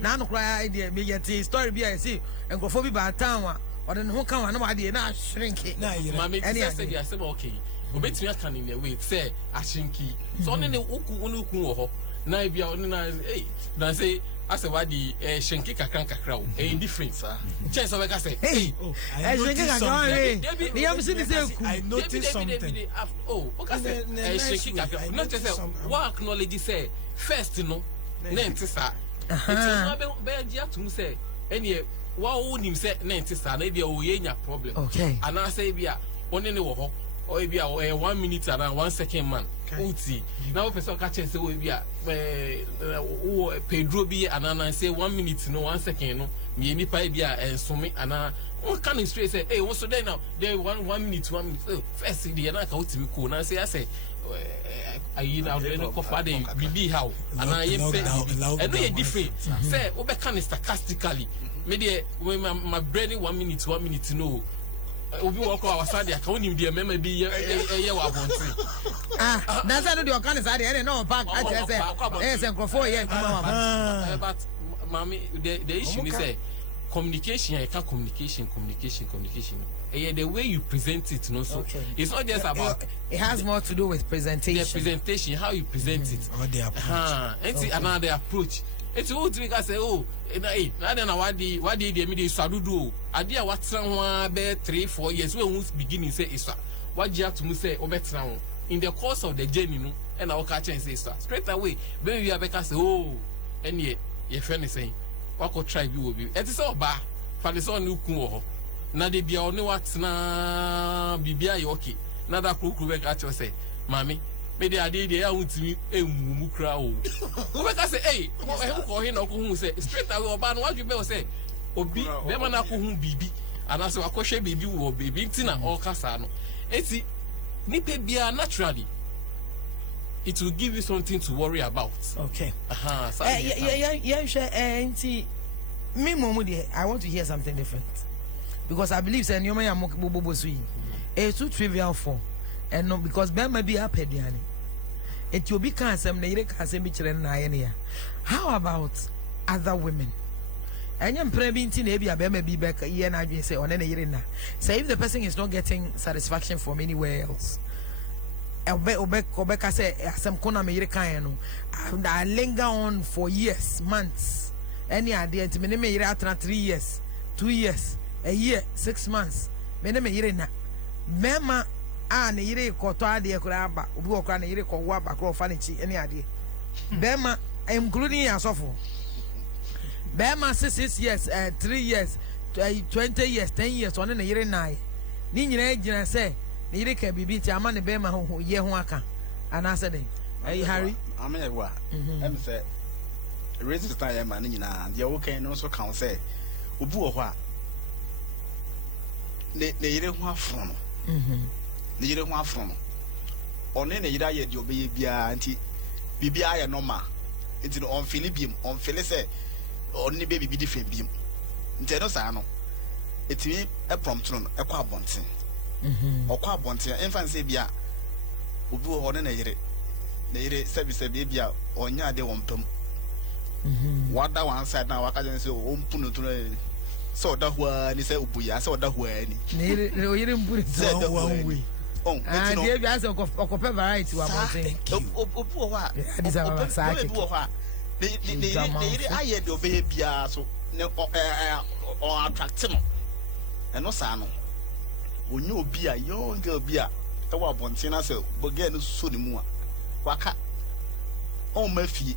Now, no cry idea, me get a story be I see, and go for me by a town, or then who come, no idea, now shrinking. Now, you know, any I said, okay, obey me, I can in the way, say, I shrinky. So only the Uku, now be out, hey, now say, ase wadi shenki kakra o indifferent chance we ka say hey I noticed something. I noticed something. Okay say shenki kakra no just say what acknowledge say first no na ntisa enti no be dia tum say ene wa wonim say na ntisa na bia o ye nya problem ana say bia one ne wo ho o bia 1 minute and 1 second man uti na wo person ka chance we bia wo pedro bi anana say 1 minute no 1 second no me ni pa bia ensome ana one can straight say hey what's so there now there 1 minute first the na ka utimi ko na say I say ayi na we no ko fa dey bibi how ana ye pe e no ye different say we be can sarcastically me dey my brain 1 minute no obi walk our side aka onim dey mema bi ye wa bonte na say no dey kan side e no back I say say microphone ye but mami the issue is say communication the way you present it no so it's not just about it has more to do with presentation. The presentation, how you present it, or the approach it's another approach. It's what we can say na then what the media sadudu adia what one be 3-4 years when we beginning say isa what you have to say obetra in the course of the journey no and our catch and say straight away when we have say any your friend is saying what could try will be it is all ba for the son who come na de bia oni what na bibia you okay na da kru be catch say mami me de ade de ya huntimi emumu kra o we ka say hey ko he na ko hu say straight away oba no wadwe be say obi be ma na ko hu bibi ana se wakɔhwɛ bibi wo bibi ntina all kasa no eti nipa bia naturally it will give you something to worry about. Okay. Nti me momu de I want to hear something different because I believe say nyoma ya bobo so yi it's too trivial for and no because be ma bi apediane eti obi kan asem na yire kan asem bi kire na aye ne ya. How about other women? Anya mpre bi nti na e bia be ma bi be ye na adwen say one na yire na say if the person is not getting satisfaction from anywhere else Obeka say asem kona me yire kan no I linger on for years, months. Any idea to me yire atra 3 years, 2 years, a year, 6 months. Me yire na mema ne yire ko to ade kura aba obi wo kura ne yire ko wo aba kura fa ne chi any idea bema including yasofo bema 6 years 3 years 20 years 10 years one ne yire na ni nyina gina say ne yire ka bibi ti ama ne bema ho ye ho aka ana say den Harry amewa em say resistance ya ma ne nyina de wo kan no so kan say obi wo ho a ne yire ho afro no ne yire ho afro no one ne yire aye de obeye bia nti bibia aye normal nti no on Philippine on fele say on ne be bibi different biem nti no sa no etimi e prompt no e kwa abonten okwa abonten emfa say bia obi wo ho ne yire sebi bia onya ade wompam wada one side na waka jen say ompu no to so da hua ni say obuya say oda hua ni ne yire mburi so one way and dey bia say okope variety wa bonten obu ho a adisa baba saake obu ho a ne yire aye de obeye bia so ne o attract no eno sa no onye obi a yo girl bi a e wa bonten na say boge no so ni mu a waka on mafie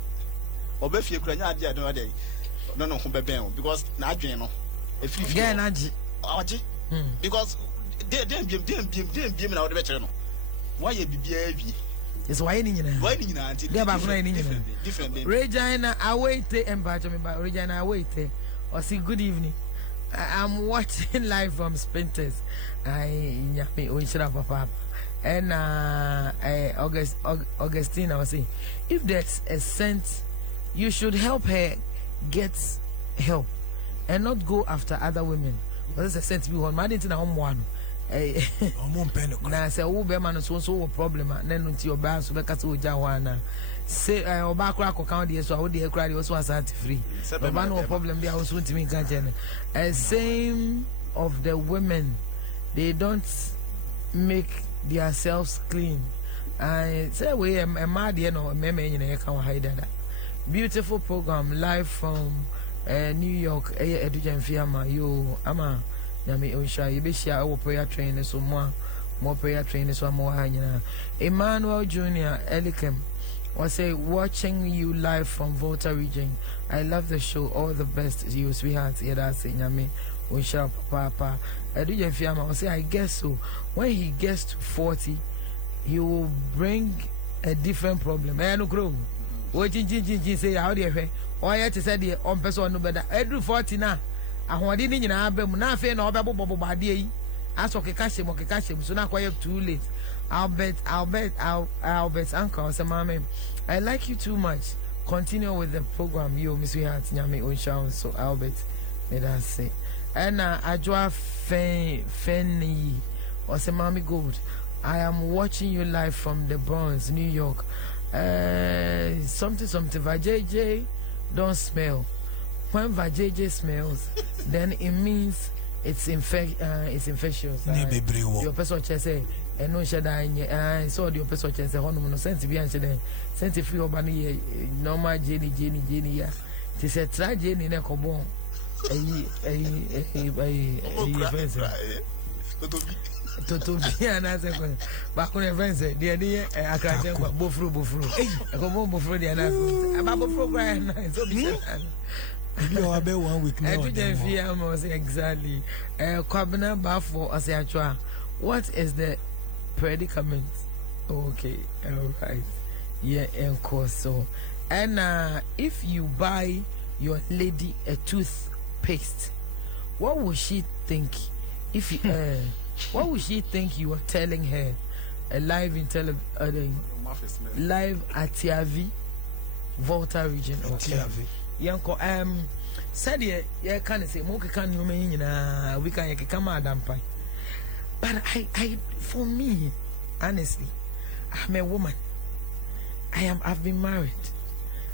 obafie kura nya ade no ade no ho beben because na adwen no efiri yeah na ji awaji because dem biem na wo de be kire no why ye bibia awie is why ni nyina anti dey ba kuna ni nyina different Regina await embacho me ba Regina await or see good evening I'm watching live from Sprinters I nyame o nshira papa and Augustine I was saying if there's a sense you should help her get help and not go after other women. But there's a sense be one man into na one na say wo be man so problem na no ti oba so be ka so ja wana say oba kura ko kan dey so wo dey kura dey so asante free oba no problem dey so ntimi kan chene same of the women they don't make themselves clean and say we a mad you know meme nyina ye kan wa haida da Beautiful program live from New York. Adom Fiama. Yo, ama Yami Osha. You be share our prayer training so more prayer training so more hanging. Emmanuel Jr. Elikem was say watching you live from Volta region. I love the show. All the best to you, sweetheart. Yeah, that's it. Yami Osha Papa. Adom Fiama was say I guess so. When he gets to 40, he will bring a different problem. I no grow. What did say how they or yet said the on person no better. Every 40 now. I want it in our bed. Now, fair no bubble by day. As okay, cash him, so now quite too late. I'll bet uncle, say, Mammy, I like you too much. Continue with the program, you, Miss Sweetheart, Yami Ocean, so I'll bet, let us say. And I draw Fanny, or say, Mommy Gold. I am watching you live from the Bronx, New York. Something, Vajayjay don't smell. When Vajayjay smells, then it means it's infectious. Your person say, and no shada, so the person say, Honor, no sense to be answered. Sense if you are normal Jenny, yeah. Tis a tragedy in a cobon. To be an answer. Back on a friend said, dear, I can't tell what Bofru. I go more Bofru than I. I'm a program. So be you are about 1 week now. Exactly. Kwabena Bafo Asiachwa. What is the predicament? Okay, all right. Yeah, of course. So, and if you buy your lady a toothpaste, what would she think? If you, what would she think you were telling her? Live in live at TRV, Volta region. Okay. Yanko said yeah can say mo can you mean we can come Adam Pai. But I for me, honestly, I'm a woman. I've been married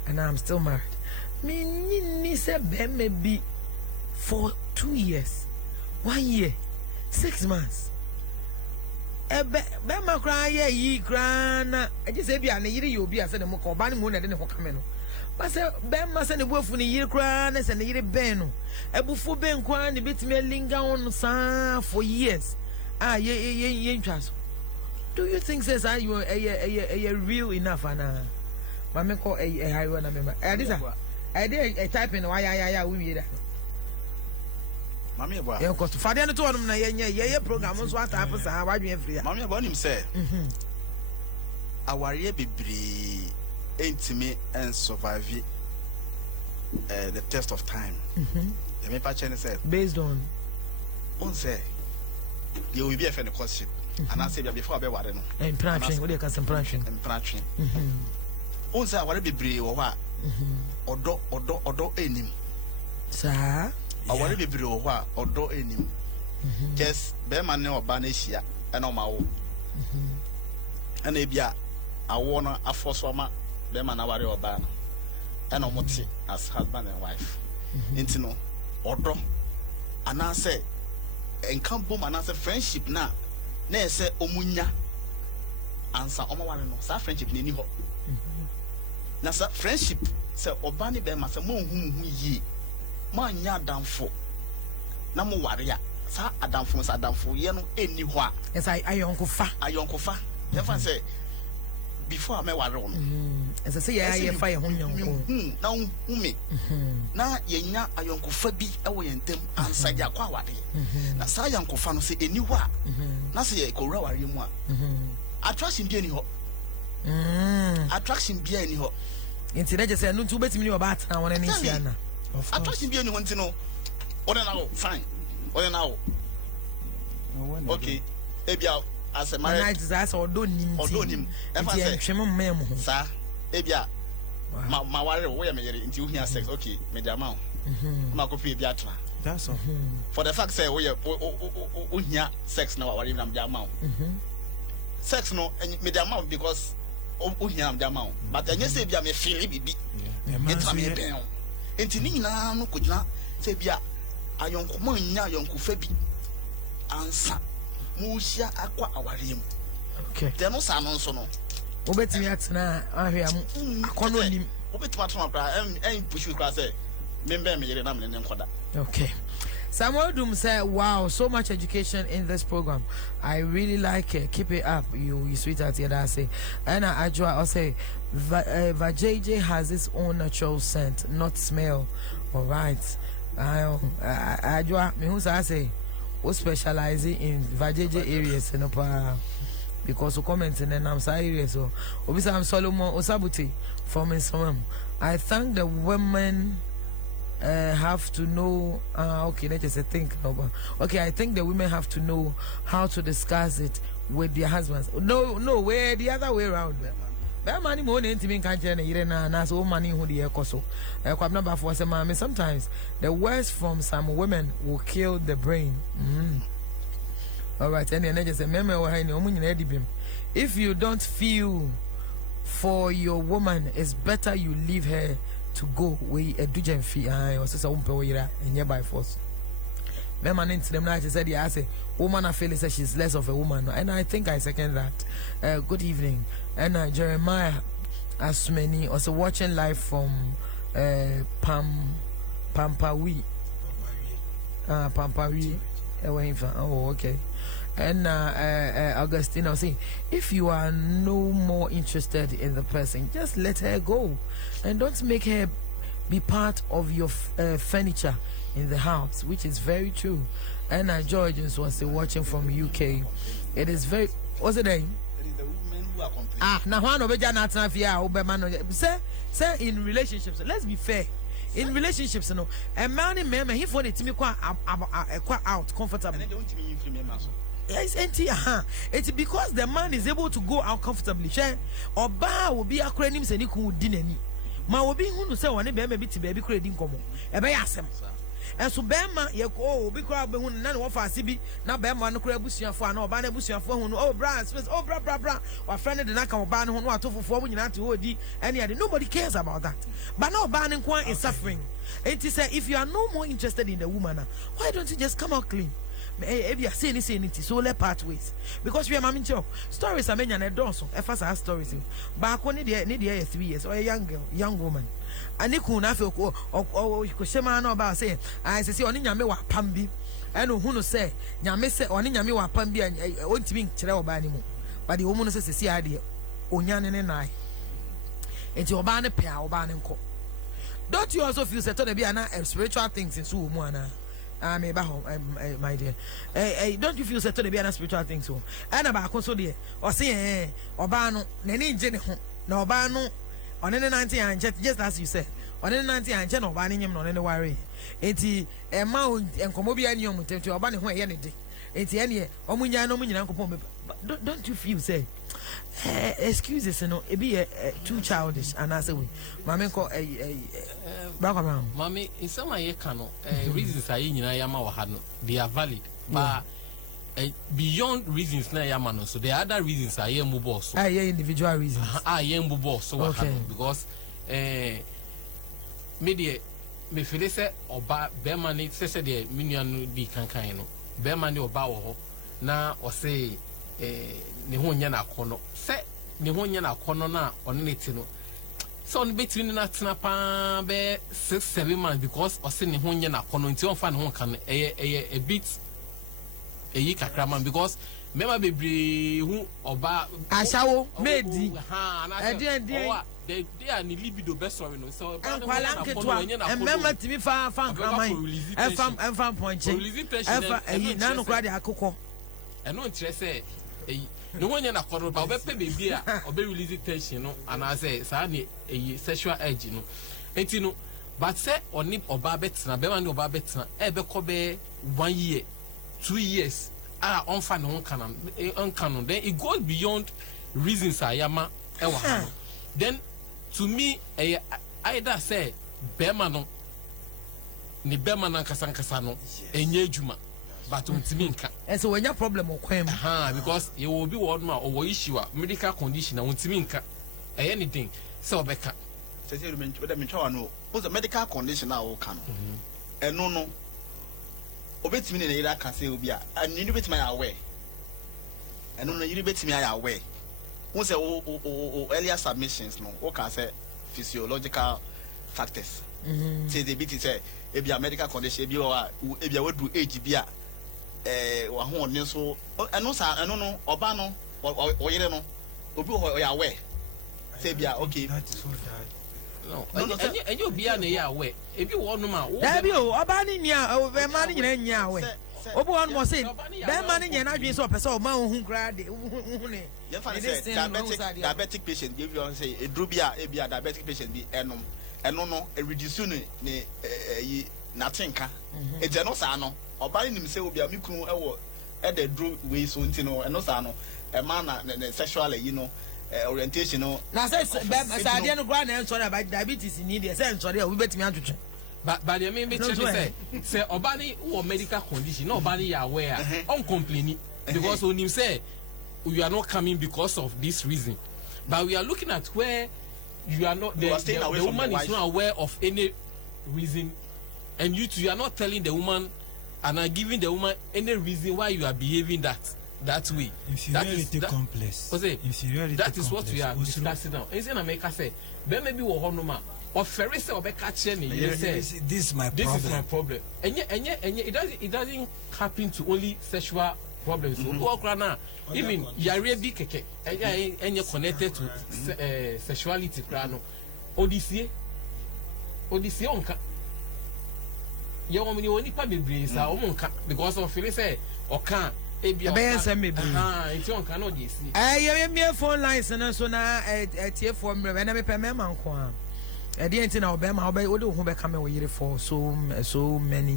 and I'm still married. Me say maybe for 2 years, 1 year, 6 months. Bema cry ye grana. I just say be an you be as a mo ban mo na de ko kameno. But say Bema send the wolf in the year cran and the year beno. Ebufu ben kwan the bit me linger on for years. Ye do you think says are you a real enough ana? Mama call a high one member. I did a type in why we that. Mami eba. Yeah, cause father no to on na ye program so what happens how you free. Mami eba him say. Aware bebre entime and survive the test of time. The me pa chen say based on say you will be a friend of courtship. And I say before be ware no. And branching, what you can say branching. And branching. Say aware bebre wo ha. Odo enim. Sir aware bebre wo ha odo enim. Just be man ne oba na hia e na ma wo. And e bia awo no afoso ma be man na ware oba no. E na omote as husband and wife. Enti no odo ana say enkan bom ana say friendship na say omunya ansa omaware no sa friendship na ni ho. Na sa friendship say oba ne be ma say mo hu yi ma nya adamfo na mo ware ya sa adamfo ye no eni ho a yes ayonkofa you fan say before me ware no as I say ye fire ho nyanko na hu me na ye nya ayonkofa bi e wo yentem ansa ya kwa ware na sa ayonkofa no say eni ho a na say ye kowura ware mu a attraction bi eni ho attraction bi eni ho inti na je say no ntu betimi ni oba atana wona ni sia na attraction bi eni ho nti no ona na fine ona na okay ebia as a married as odo nim e fa say twem mmem ho sa ebia ma ware wo ye me yere nti wo hia sex okay me dia ma ma ko fi ebia atana that's all for the fact say wo ye wo hia sex na ware na me dia ma sex no me dia ma because wo hia na me dia ma but enye say bia me feel bibi etra me ben enti ni nyina no kujina say bia ayonkoma nya ayonkofa bi ansa mu hia akwa aware mu okay de no sa no nso no obetimi atena ahwe am akono nim obetima to akra en push you kra say member me yere na me nkoda. Okay. Samuel Dum said, wow, so much education in this program. I really like it. Keep it up, you sweetheart. Yeah, I say. And I say, Vajayjay has its own natural scent, not smell. All right. I say, who specializing in Vajayjay areas, because we comment in the Namsa area. So, I'm Solomon Osabuti from Insomam. I thank the women. Have to know okay, let's just think okay, I think the women have to know how to discuss it with their husbands. No, where the other way around. Money more than to can't na so money who the ecoso. Number 4 say, sometimes the words from some women will kill the brain. All right, and then just say, if you don't feel for your woman, it's better you leave her to go we a dujen fee or sister umpe and nearby force. Memman into them night said, I say, woman I feel says she's less of a woman, and I think I second that. Good evening. And Jeremiah Asmeni also watching live from Pampawi. Pampawi. Oh, okay. And Augustine, I'll say, if you are no more interested in the person, just let her go, and don't make her be part of your furniture in the house, which is very true. And George was watching from UK. It is very. What's the name? It is the women who are complaining. Now one of say in relationships, let's be fair. In relationships, you know, a man and man, he for the team quite out comfortable. And they don't mean Yes, it's because the man is able to go out comfortably. Or bar will be a credit and he could dinner. Ma will be who say one baby to baby credit common. A bayasem. And so Bema, you go, be crab, none of our CB, now Bema no crab bushia for no banner bushia for who, oh, brass, oh, bra, or friend the Naka ban who want to for when you not to OD, and yet nobody cares about that. But no banning quite is suffering. It is if you are no more interested in the woman, why don't you just come out clean? If you are saying it, so let part ways. Because we are mammy job. Stories are many and a dozen. If I say stories, back when need 3 years or a young woman. And you could have or you could say man about saying, I say, only Yamiwa Pambi. I know who say, Yamese or Yamiwa Pambi and I want to be Cherao Banimo. But the woman says, see idea, Onyan and I. It's your banner pair or banning. Don't you also feel that be a spiritual things in Sumoana? My dear. Don't you feel set to be a spiritual thing so? And about console dear, or say, Obano, Nene Jenny, no Bano, on any 90 and just as you said, on any 90 and general banning him on any worry. It's a mount and Comobianium to Obani way any day. It's any Omunya, don't you feel say? Excuses, you know, it be too childish, and I say, Mammy call a Mammy, in some way, cano reasons I in Yama had they are valid, but beyond reasons na Yamano, so the other reasons I am boss. I individual reasons. I am boss, so okay. Because media me feel say oba Bermani say the minion di kankaino Bermani oba wo na o say ne ho nya na kono se ne ho nya na kono na ono neti no so on between na tena pa be 6-7 months because o se ne ho nya na kono nti on fa ne ho kan a bit eyi kakra man because mema bebre hu oba ashawo medi ha na they are ni libido best sorry no so remember to me fan fan point na no kra de akoko e no ntre say no one na kono ba obepe bebi a obe release tension no and I say sa na sexual urge no enti no but say oni oba betina be man oba betina e be ko be 1 year 2 years on fan on canon then it goes beyond reasons ayama e wa then to me either say bema no ni bema na nkasa no enye adwuma but untimi nka so when your problem okwem because you will be one ma or issue medical condition na untimi nka anything so obeka say you me twa no was a medical condition na o kan eno no obetimi na yira ka say obi a ani no betimi aware eno no yiri betimi aware who say earlier submissions no o can say physiological factors. Say the bit is a medical condition, be a word to age be a one so and no, I don't know, Obano or you know, or aware. Say be okay. No, and you'll be an year away. If you want to know, there you Obani over money in Yahweh. Obo was saying, that money and I just saw a person who cried. Diabetic patient, give you say a drubia, a diabetic patient be enum, and no, a reducing nothing. A genosano, or buying himself will be a miku at the drew way soon to know, and no sano, a man sexually, you know. Orientation. Now, says, I didn't grant answer about diabetes in India. Sorry, we bet me out to. But the main say, Obani or medical condition, nobody are aware, uncomplaining. Because when you say, we are not coming because of this reason, but we are looking at where you are not, the woman is not aware of any reason, and you are not telling the woman and are giving the woman any reason why you are behaving that way. Inferiority complex. That is what we are discussing now. Is in America say, then maybe we'll honor or ferry say or catching this is my problem. And yet it doesn't happen to only sexual problems. Even you're big and you're connected to sexuality. Odyssey onka. You want me only probably breeze because of Phyllis say or can't. It's on cannot see. I phone lines and so now at here for me when I pay my man. I didn't know Obama, who be coming with you for so many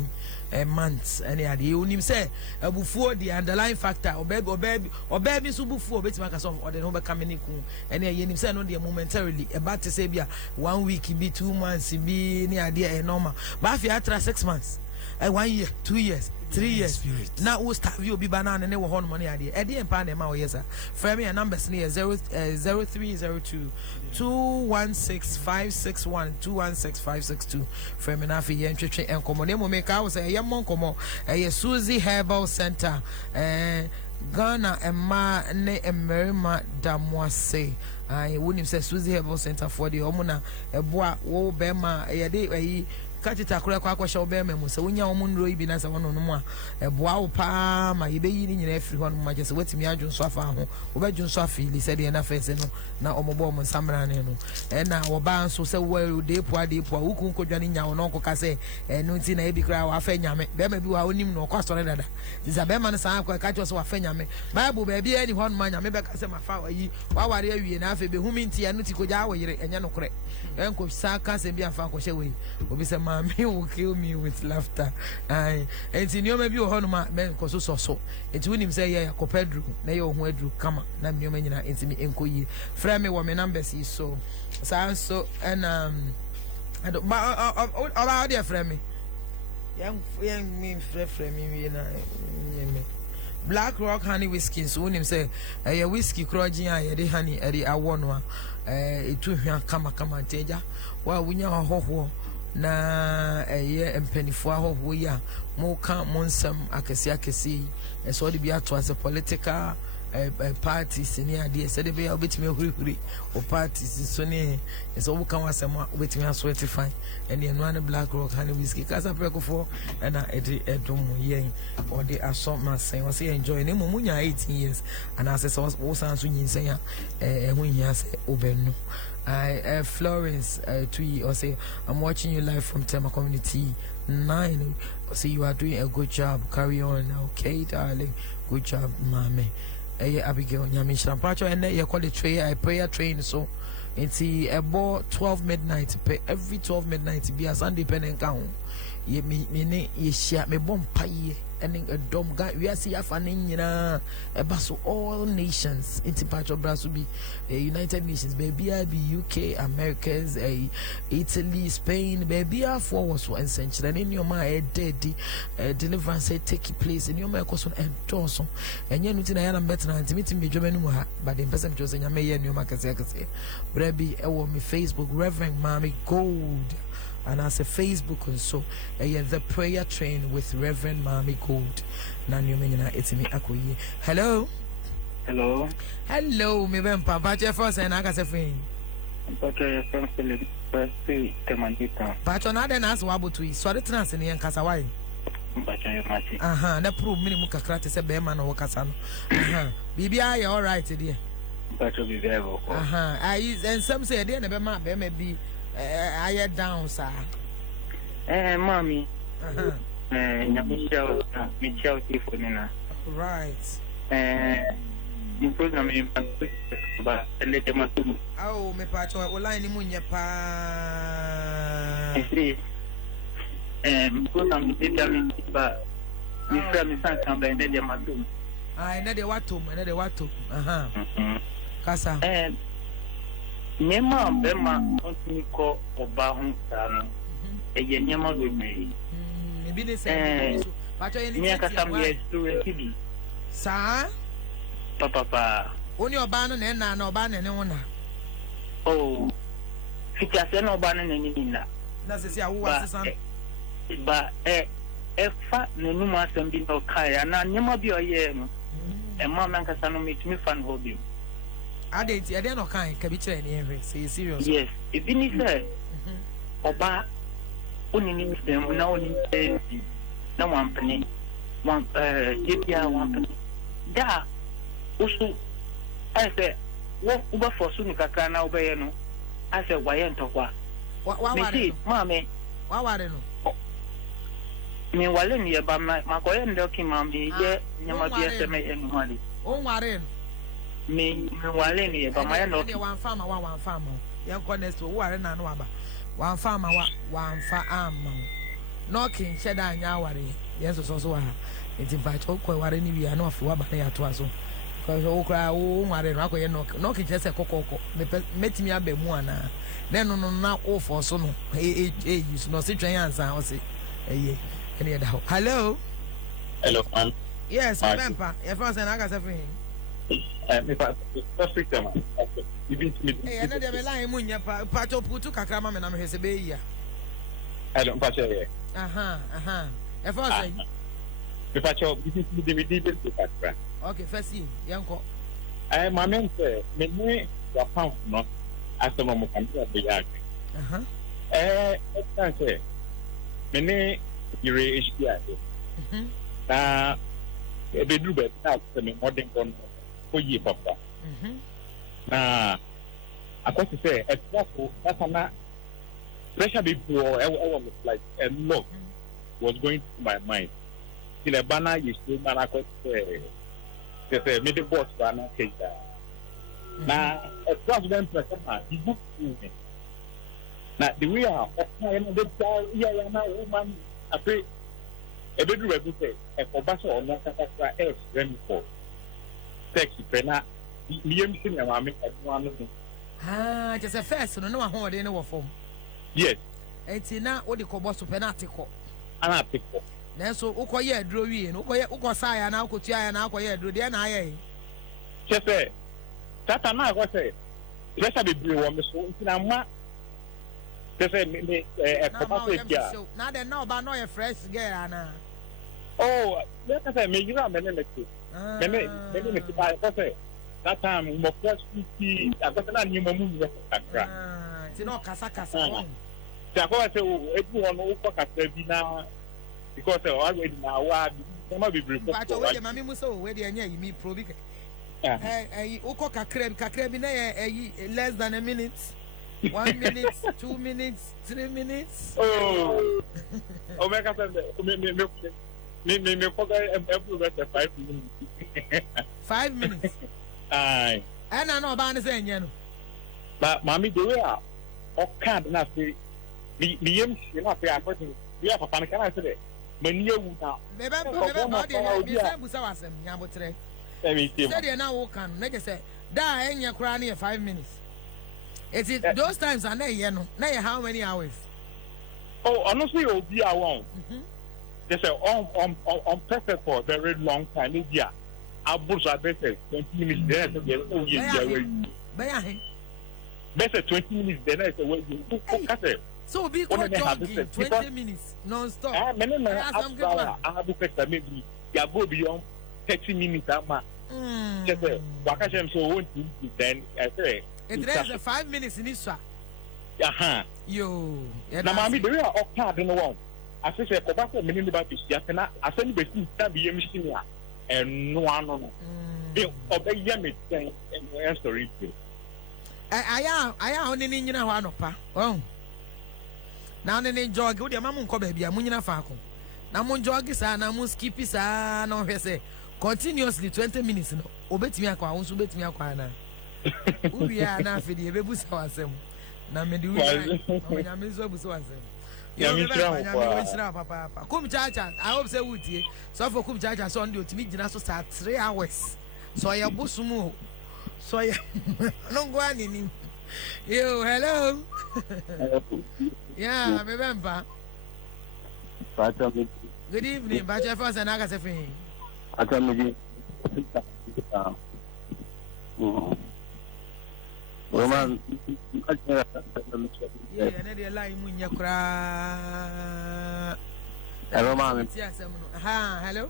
months. And the only say before the underlying factor or baby so before bet Microsoft or the number coming and you say no the momentarily about to say 1 week be 2 months be near idea normal. But if you after 6 months, 1 year, 2 years. 3 years. Now we start you be banana and never horn money idea. Eddie and Pan and yes, sir. For me, a numbers near 0302 216 561 216 562. For me, Nafi and Chichi and Commonemo make out say a Monkomo, a Susie Herbal Center, Ghana and Ma ne and Merima Damwase. I wouldn't say Susie Herbal Center for the Omuna, a bois, wo bema, a day. Katita kura kwa show be memo se wonya omunro ibi na se wono no mu a eboa wo pa ma ye be yiri nyina afiri ho no ma je se wetimi adwonso afa ho wo be dwonso afili se de na fese no na omobo mo samra ne no na wo ba nso se wo de po wukun kodwane nya wo no koka se no nti na ebi kura wa fa nyame be ma bi wa onim no kwa sore dada isabe ma no sa akwa ka cho se wa fa nyame bible ba bi ani ho no ma nyame be ka se ma fa wa yi wa ware awie na afa be humi nti anu ti koja wo yire enya no kore enko sa ka se bi afa ko hye we obi se me will kill me with laughter. And you maybe you honor men because so. It's when him say, yeah, Copedru, Nayo, who drew come, Nam Yomena, into me, Enkoyi. Frame what my numbers is so. So, and I don't, about dear frame. Young me, frame me, Black Rock honey whiskey, so when him say, a whiskey crudging, I had honey, Eddie, I won it to him, come, Teja. Well, we know how. Na empenifo ahofo ya mo ka monsam akesi so de bia to as a political parties ni ade se de bia obetime hurihuri o parties so ne so wo kan wasem obetime aswertify and the no Black Rock honey whiskey kasa prekofo na edom yen or the assortment say we say enjoy ne mo munya 18 years and as so wo san so nyinsen ya hu hia se obenno Florence tweet or say I'm watching you live from Tema Community 9. Say you are doing a good job. Carry on, okay, darling. Good job, mommy. Abigail Nyamisha Pacho and you call it prayer train so it's about 12 midnight every 12 midnight be a Sunday pen and count. Ye me ye share me bomb pie and a dom guy we are see a fanning basso all nations into Pacho Brasubi United Nations baby I be UK Americas Italy Spain baby I forward so and century and in your mind dead deliverance take place in your microphone and Dawson and you're not in a better than meeting me German but the person just in your mayor new market say Brebi me Facebook Reverend Mommy Gold. And as a Facebook and so the prayer train with Reverend Mommy Gold. Hello. Hello. Hello, me ben papa first and I got a friend. Okay, from Philip, first to Temandita. But on other nas wabutu, sorry transini and Casaway. But I am Aha, that prove minimum cacratis a bearman or Casano. Aha, BBI, all right, dear. But will be there. Aha, and some say, dear, never mind, there may be I down, sir. Mommy. Michelle, Tifonina. Right. In program in but a little too. Oh, me patch or line munya pa. I see. Program in but you tell me something by the Matu. I know the Watu. Aha. Casa. Nema Bema on to call or Bahun San. A Yama will be. Maybe they say, but I need some years to a Sir? Papa. Only your banner and no banner and owner. Oh, Fitch no banner and Nina. That's who was son. But a fat no numas and be no kaya, and I never be a year. And Mamma Casano makes me fun hold you. I didn't know kind, Cabitre and every say serious. Yes, if any say, Oba only them now no one penny, one JPR 1 penny. Da also, I said, what Uber for Sunica can obey no. I said, why ain't what? Mammy, why are they? Meanwhile, in here, but my coin looking, mammy, yeah, never be a semi and money. Oh, Warren. Meanwhile, in here, but my no one farmer. Young corners to Warren and Waba. One farmer, one farm. Knocking, shed and yawari. Yes, also. It's invite Oko Warren, we are not for Wabaya to us. Because Okra, oh, Warren, Rako, knocking just a cocoa. Met me a bemuana. Then no, now, oh, for so no. You no sit giants, I was say. Hello. Hello, man. Yes, I remember. If I was an Agatha thing. First week, man. You been to me. Hey, I know they lie munya pato putu kakrama me na me hese be ya. I don't patch here. Aha. If I was Me patch up, you been to me did to patch. Okay, first see, yanko. My man say, me your pound no. As the moment can be yard. It's say. Me you HDI. Na be do better than me modern gun for ye papa. Na I got to say, that's a pressure before I was like a lot was going through my mind. In a banner, you still man, I could say, there's a middle boss banner case. Now, a president, he booked me. Now, the way I am now, woman, I pray a bit of a professor or not else than before. Text, Penna, Liam Singer, I mean, one of them. Ah, just a first, no one hold any form. Yes. It's not what you call boss to penatico. An article. Then so, Okoye drew in, Oko Saya, and Alco Tia, and Alcoye drew the NIA. Just say, that I was say, let's have a blue one, so I'm not. Just say, now they know about no fresh girl, Anna. Oh, let us say, maybe you are many. Many, that time, my first 50, I got a new movie. It's not Casa. I say, everyone will fuck at now because I already now. Some of the but away, Mammy Musso, where they are near you, me probic. Oko Kakreb, less than a minute. 1 minute, 2 minutes, 3 minutes. Oh, my God, me forget 5 minutes. 5 minutes. Aye. And I know about the same, but Mammy, the way I can't not say, me, you know, we have a panic. Can I say, when you now, maybe now can make say, die in your cranny 5 minutes. It's those times are there, how many hours? Oh, honestly, it'll be a long. They say on purpose for a very long time. Yeah, I boost our better 20 minutes there. Better 20 minutes then I say, well, you so be quite jogging 20 minutes non stop. I have to maybe you go beyond 30 minutes. Just say, Wakashem so won't then I say, It is 5 minutes in Isra. Yo, na mami the way I card no one. I say ko ba ko mini ba fi ya na asani be si ta bi yem shi ya no ano no. Be obey me ten and story. Aya oni ni nyina ho anopa. Oh. Na oni jog wo de mamu nko ba bia mu nyina fa ko. Na mu jog sa na mu skip sa na hwe se continuously 20 minutes no. Obetimi akwa wo so obetimi akwa na. Ubi ya na afidi ebebu sa wasem. Na me di ubi. Onya me zo bu so wasem. Ya mi tira papa. Kum chacha, I hope say wutie. So for kum chacha so ndi otimi gina so start 3 hours. So ya busumu. So ya no go anini. Yo, hello. Yeah, me bemba. Good evening, Bacha first and Aga Sefin. Roman, yeah, and they lie munya kra. hello, man. Ha, hello.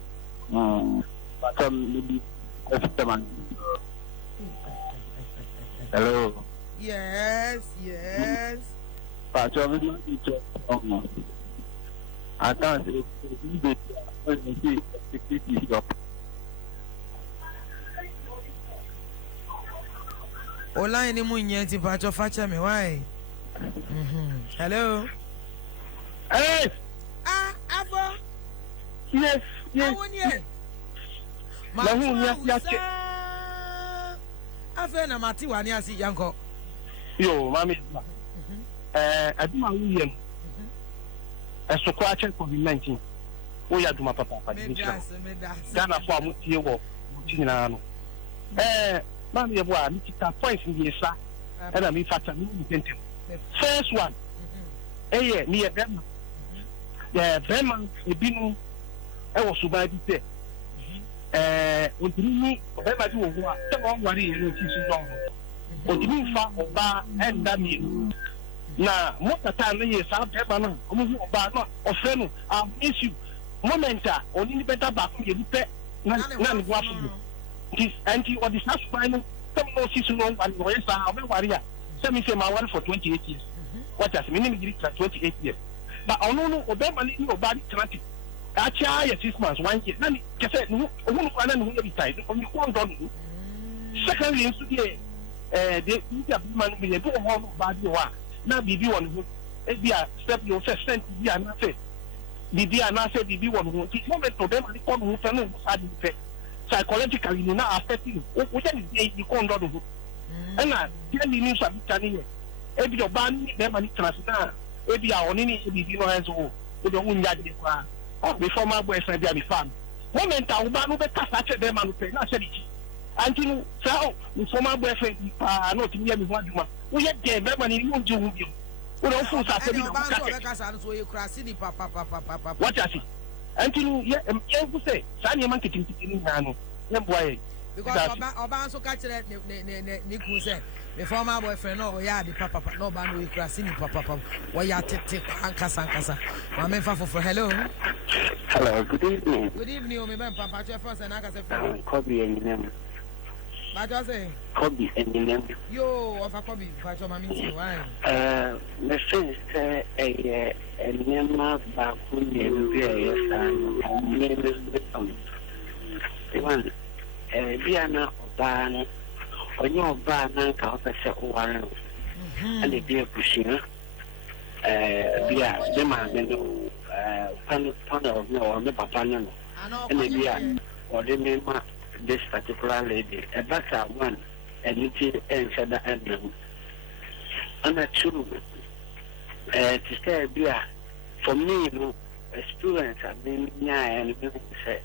Hello. Yes. I can't Ola ni munya ti Bacha facha me why? Hello. Hey! Avo. Yes. Awonye. Afe na mati wani asi yanko. Yo, mami. Adoma wuyem. Esokwa check COVID-19. Wo ya duma papa Me das. Ghana for amutie wo nyina no. Mami yebo a mikita points ndi esa. Na mi fata mi tentem. First one. Me e bema. Bema ebinu e wo suba bi te. Odini bema di wo ho a se wo wari e no ti su don. Odini fa oba enda mi. Na motata na ye sa bema no omu oba no ofe no issue momenta oni ni beta ba ku ye pe na ni wa fu. This anti or this not final some no season no and no yes I will worry. Some say my one for 28 years. What does meaning give it 28 years? But I no obey money no body transit. Actually 6 months 1 year. Nani kese no wonu ana no be tied on you come down. Secondly into the man be do all body wa na bibi won ho e bia step your first cent bia na say bibi ana say bibi won ho this moment to them money come ho fe no adi fe psychologically you now affecting you tell you come do do and na tell you need some tani e bi oban ni be mani transna e bi a oni ni bibi no enzo o do unya de kwa o be former boyfriend dia be fan moment a uba no be kasa che be manu pe na se di anti no so former boyfriend pa no ti mi ho aduma wo ye de be mani ni unju hu bi o do fu sa se bi no kasa no so ye krasi di papa what you see until you say Sanya man kitchen na no boy because oba so ka kire ne ku say the former boyfriend no ya the papa no ba no krasi ni papa wo ya tete ankasa ma me fa for hello good evening. Good evening o me ben papa che first and aka say for Kobe and name. Ba jo say Kobe and name. Yo of Kobe pa cho ma mi ti why The friend say a name ba ku ne bi e san ne one biana oba no onye oba na ka o pese o ware no and be a pushing bia de ma me no pan of no or me papa no and bia or de me ma this particular lady a better one and it and said that and a true to say bia for me no experience I've been and say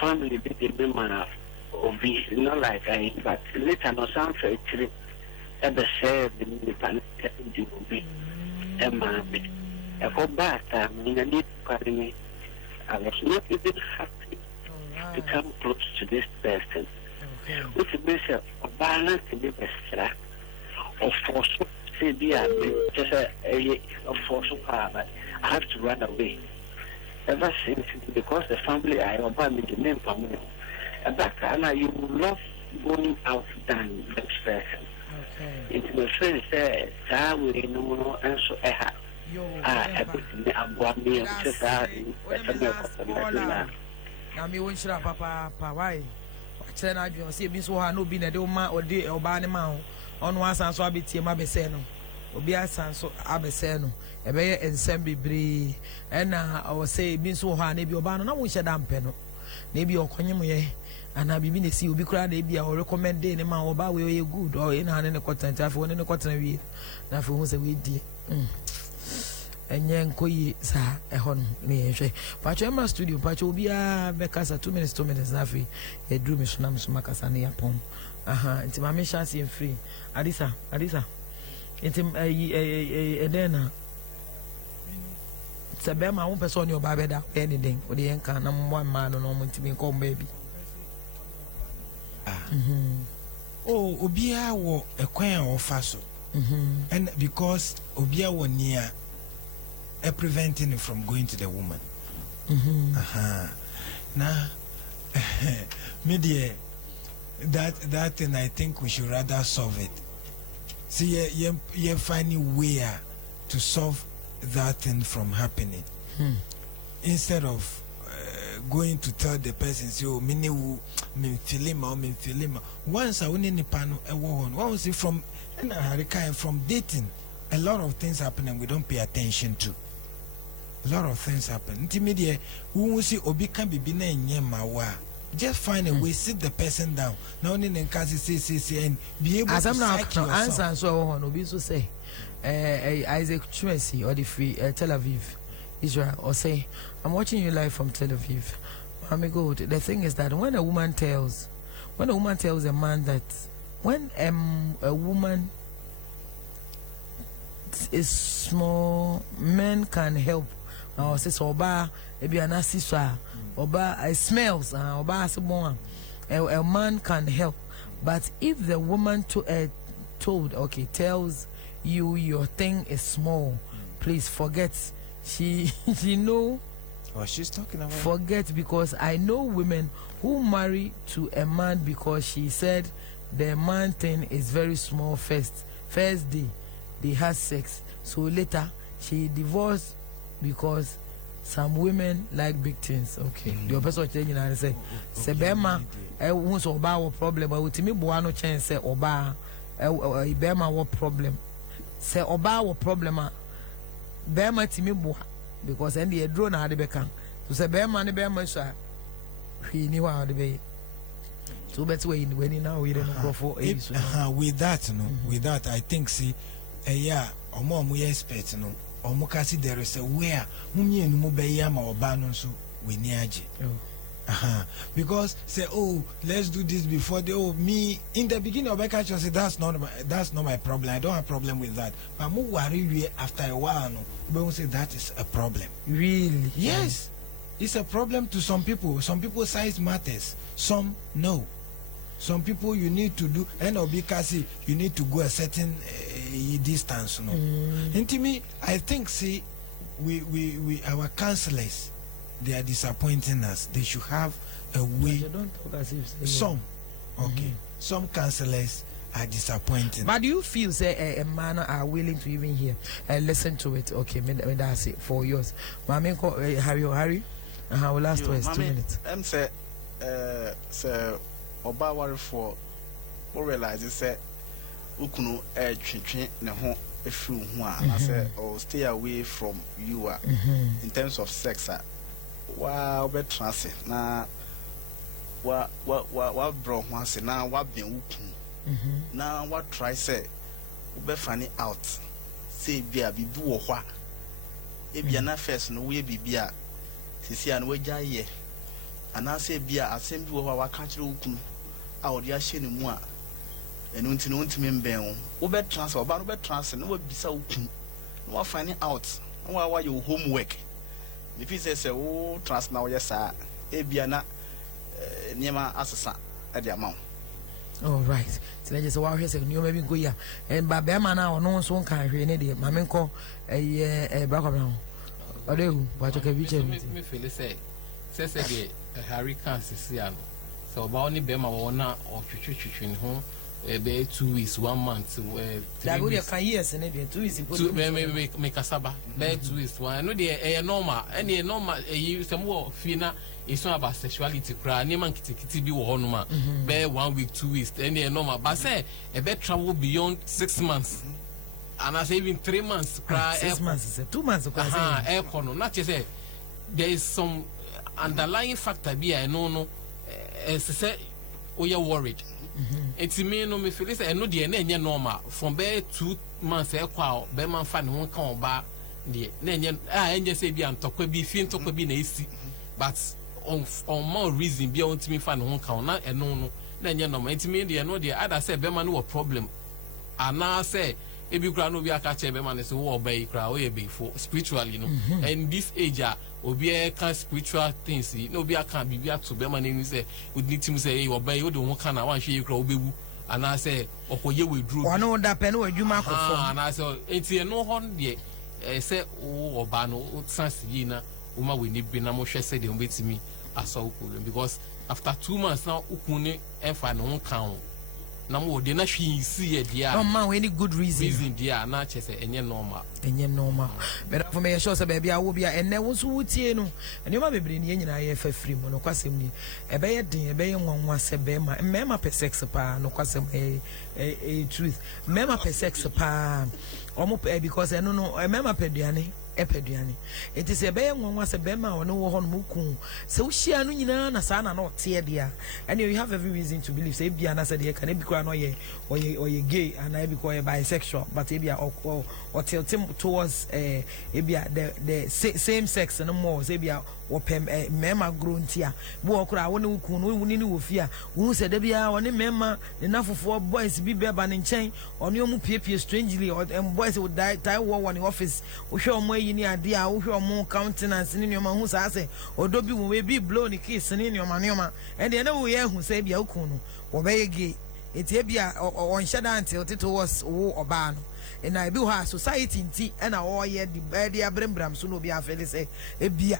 family be the man of be not like I but later no sound for it ever said the panic will be a man a whole bath I need me I was not even happy to come close to this person which means a balance to be best of force say be just a force but I have to run away ever since because the family I obey me the name family. But you love going out than this person. nti my friend sɛ saa wei no no nso ɛha a ɛbɛtumi aboa me sɛ saa ɛsɛm ɛkɔpɔ na na me won shira papa why kyerɛ na adwen sɛ ebi nso ha na obi na de ma ɔde ɔbaa ne ma ho ɔno asan so abetie ma bɛsɛ no obi asan so abɛsɛ no ɛbɛyɛ nsɛm bebree ɛna ɔwɔ sɛ ebi nso ha na ebi ɔbaa no na wo hyɛ da mpɛ no na ebi ɔkɔnyem yɛ ana bibi na si obi kura na ebi a recommend ne ma ɔbaa we yɛ good ɔ ina ne kɔtena tafi wɔn ne kɔtena wie na afɔ hu sɛ we die enye nkoyi sa ehɔ no ne yɛhwɛ pacho ema studio pacho obi a bekasa 2 minutes na free e drum me so na me so makasa ne yapon aha nti ma me chance e free adisa nti edena sebe ma wo person ni oba beda anything o de yenka na mo ma no no mo ntimi nko baby oh obi a wo ekwan a wo fa so and because obi a wo nia preventing it from going to the woman. Now, media that thing I think we should rather solve it. See, you find a way to solve that thing from happening instead of going to tell the person, say, oh, me feeling. Once I went in the panel, once from dating, a lot of things happen and we don't pay attention to. A lot of things happen. Intermediate, we will see Obi can be mawa. Just find a way, sit the person down. Now, in the case, say, and be able as to I'm not answer. So on Obi so say, Isaac Chumesi or the free Tel Aviv, Israel, or say, I'm watching you live from Tel Aviv. Mommy good. The thing is that when a woman tells a man that when a woman is small, men can help. Or says oba ebi anasi so oba it smells oba asebon a man can help, but if the woman tells you your thing is small, please forget. She know what she's talking about. Forget, because I know women who marry to a man because she said the man thing is very small. First day they had sex, so later she divorced because some women like big things. Okay, the person changing and say bema who's oba problem ultimi boa no chance say oba bema what problem say oba what problem bema timi boa because and the drone na de beka so say bema ne bema so hwi ni wa de be so better way in when now we don't go for with that I think see yeah omo expert no omukasi there is a where mumye no be ma oba no so we ni age because say oh let's do this before they me in the beginning of catch say that's not my problem. I don't have problem with that, but mo worry after a while no we say that is a problem. Really? Yes. It's a problem to some people. Some people size matters, some no. Some people you need to do, and because you need to go a certain distance. No, and to me, I think see, we our counselors, they are disappointing us. They should have a way. Some, okay, some counselors are disappointing. But do you feel say a man are willing to even hear and listen to it? Okay, me that's it for yours. Mami, Harry, our last words 2 minutes. I'm say, oba worry for we realize say ukunu twetwe ne ho efiri ho a na say or stay away from you in terms of sex wa be trance na wa bro ho ase na wa ben ukunu na wa try say we be funny out say bia bibi wo hwa e bia na first no we bibia sisi an we jaye ana say bia asem bi wo hwa wa ka kire ukunu a odi ahye ne mu a enu nti no ntimi mbɛn wo be transfer oba no be transfer no bisa ukun no wa find out no wa your homework me fi say wo transfer na wo yesa e bia na niema asesa e de amount. All right, so let's just wa hwe say no maybe go ya and ba be ma na ono nso nka hwe ne de ma me nko bra kwa bra odehu ba choka bi che me feel say de Harry can see ano so ba oni be ma wo na o twetwetwe ne ho be 2 weeks 1 month that would you can years and 2 weeks make kasaba be 2 weeks one no dey normal any normal you some more fina it's not about sexuality cry any man kiti bi wo hono ma be 1 week 2 weeks any normal but say e be travel beyond 6 months and I say even 3 months cry 6 months 2 months cry no not just say there is some underlying factor be I no say we are worried. It's me no me feel say no dey na normal from be 2 months kwa be man fa ne ho kan ba dey na enye say bi antokwa bi fi ntokwa bi na esi but on more reason bi on timi fa ne ho kan na eno no na enye normal it me dey no dey other say be man no problem ana say ebi kura no bi aka che be man say wo obai kura o ye be for spiritually no and this age obi can spiritual things no be aka bibia to be man ni say we need to say obai o do ho kan na wan hwe kura obewu ana say okoye we duro ono da pe no adwuma akofo ana say enti no hon de say o oba no sense yi na o ma we ni bi na mo hwe say de o betimi aso problem because after 2 months now ukuni enfa no kan na mo de na hwe si e dia no man any good reason dia na che say enye normal but for me sure say baby awo bia enne wo so wutie no ene ma bebre ne nyina ye fa free mo no kwasem ni ebe ye den ebe ye nwanwa se be ma per sex pa no kwasem truth mema per sex pa omo because eno no mema peduane epeduane enti se be ye nwanwa se be ma ono wo ho no muku se wo hia no nyina na sa na ote dia and you have every reason to believe say bia na se de can be kwa no ye gay and I be called bisexual but bia or tilting towards the same sex no more say bia wopem mema gruntia bo okura woni wuku no woni ni wofia wo se de bia woni mema ne nafofo boys bi beba ne nchen ono mu piepie strangely or boys would die war in office wo hwe omo yi ni ade a wo hwe omo countenance ni nyoma hu sa se odobi wo we bi blow ni kiss ni nyoma and na wo ye hu se bia wuku no wo be ye eti bia on shada until it was wo oba no and I be ha society nti na wo ye di bia brembram so no bia fele se ebia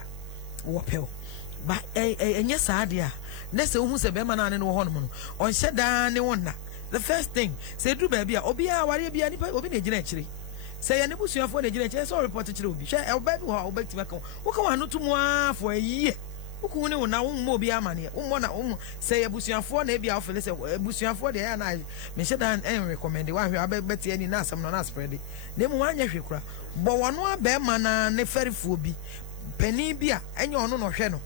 wopel ba enye saade a na se hu se be ma na ne no ho no on sheda ne wonna the first thing say do ba bia obi a ware bia ni obi na gina akire say ya ne busuafo na gina akire so report akire obi hwe e oba bi ho oba ti meka wo ka wa no to mu afo ayi wuku ne wona wo mo bi amane wo mo na wo say ya busuafo na bia ofele say busuafo de ya na me sheda en recommend wa hwe abeti ani na asem no na spread ne mu wanya hwe kura bo wono aba ma na ne ferifuo bi pani bia enye ono no hwe no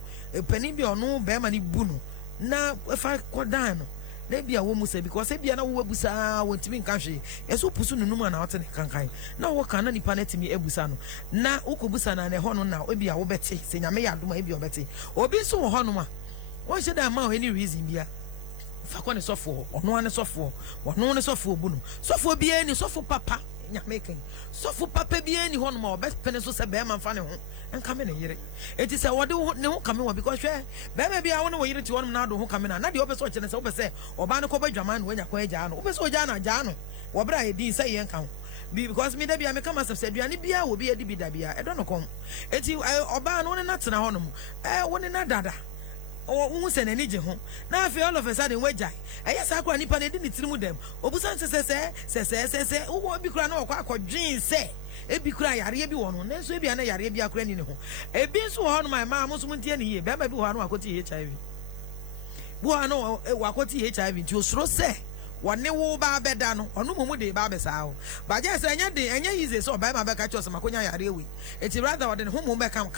pani bia ono be ma ni bu no na fa kodan no na bia wo musa because bia na wo abusa wontimi nka hwe yeso pusu nunum na wote ne kankan na wo kana nipa na timi abusa no na ukobusa na ne hono na bia wo bete se nyame ya adoma bia wo bete obi so wo hono ma won hye da ma any reason bia fa kwa ne sofo ono ane sofo wono ne sofo bu no sofo bia ni sofo papa nyame kan sofo papa bia ni hono ma obet pene so se be ma fa ne ho enka me ne yire eti se wode ne ho kame wo because hwe be ma bia wo ne wo yire ti wono na do ho kame na de obeso che ne se obese oba ne ko badwama na wanya kwa agya no obeso ogya na agya no wo bra ye din se ye nka ho because me da bia me kama se aduane bia wo bia di bi da bia e do no kom eti oba no ne na tena ho no wo ne na dada wo se na ni je ho na afi all of a sudden wagya eya sa akwa nipa na di ni tirimu dem obusan se wo bi kura na okwa akwadwen se ebi kura yare bi wono na so ebi ana yare bi akura ni ne ho ebi so ho no ma mo so muntie ni ye be ma bi ho no akoti HIV bu ho no akoti HIV nti osuro se wone wo ba beda no ono momu de ba be saa ho ba je se enye yize so ba ma be ka cho so makonya yare ewi eti rather wode ho mo be kam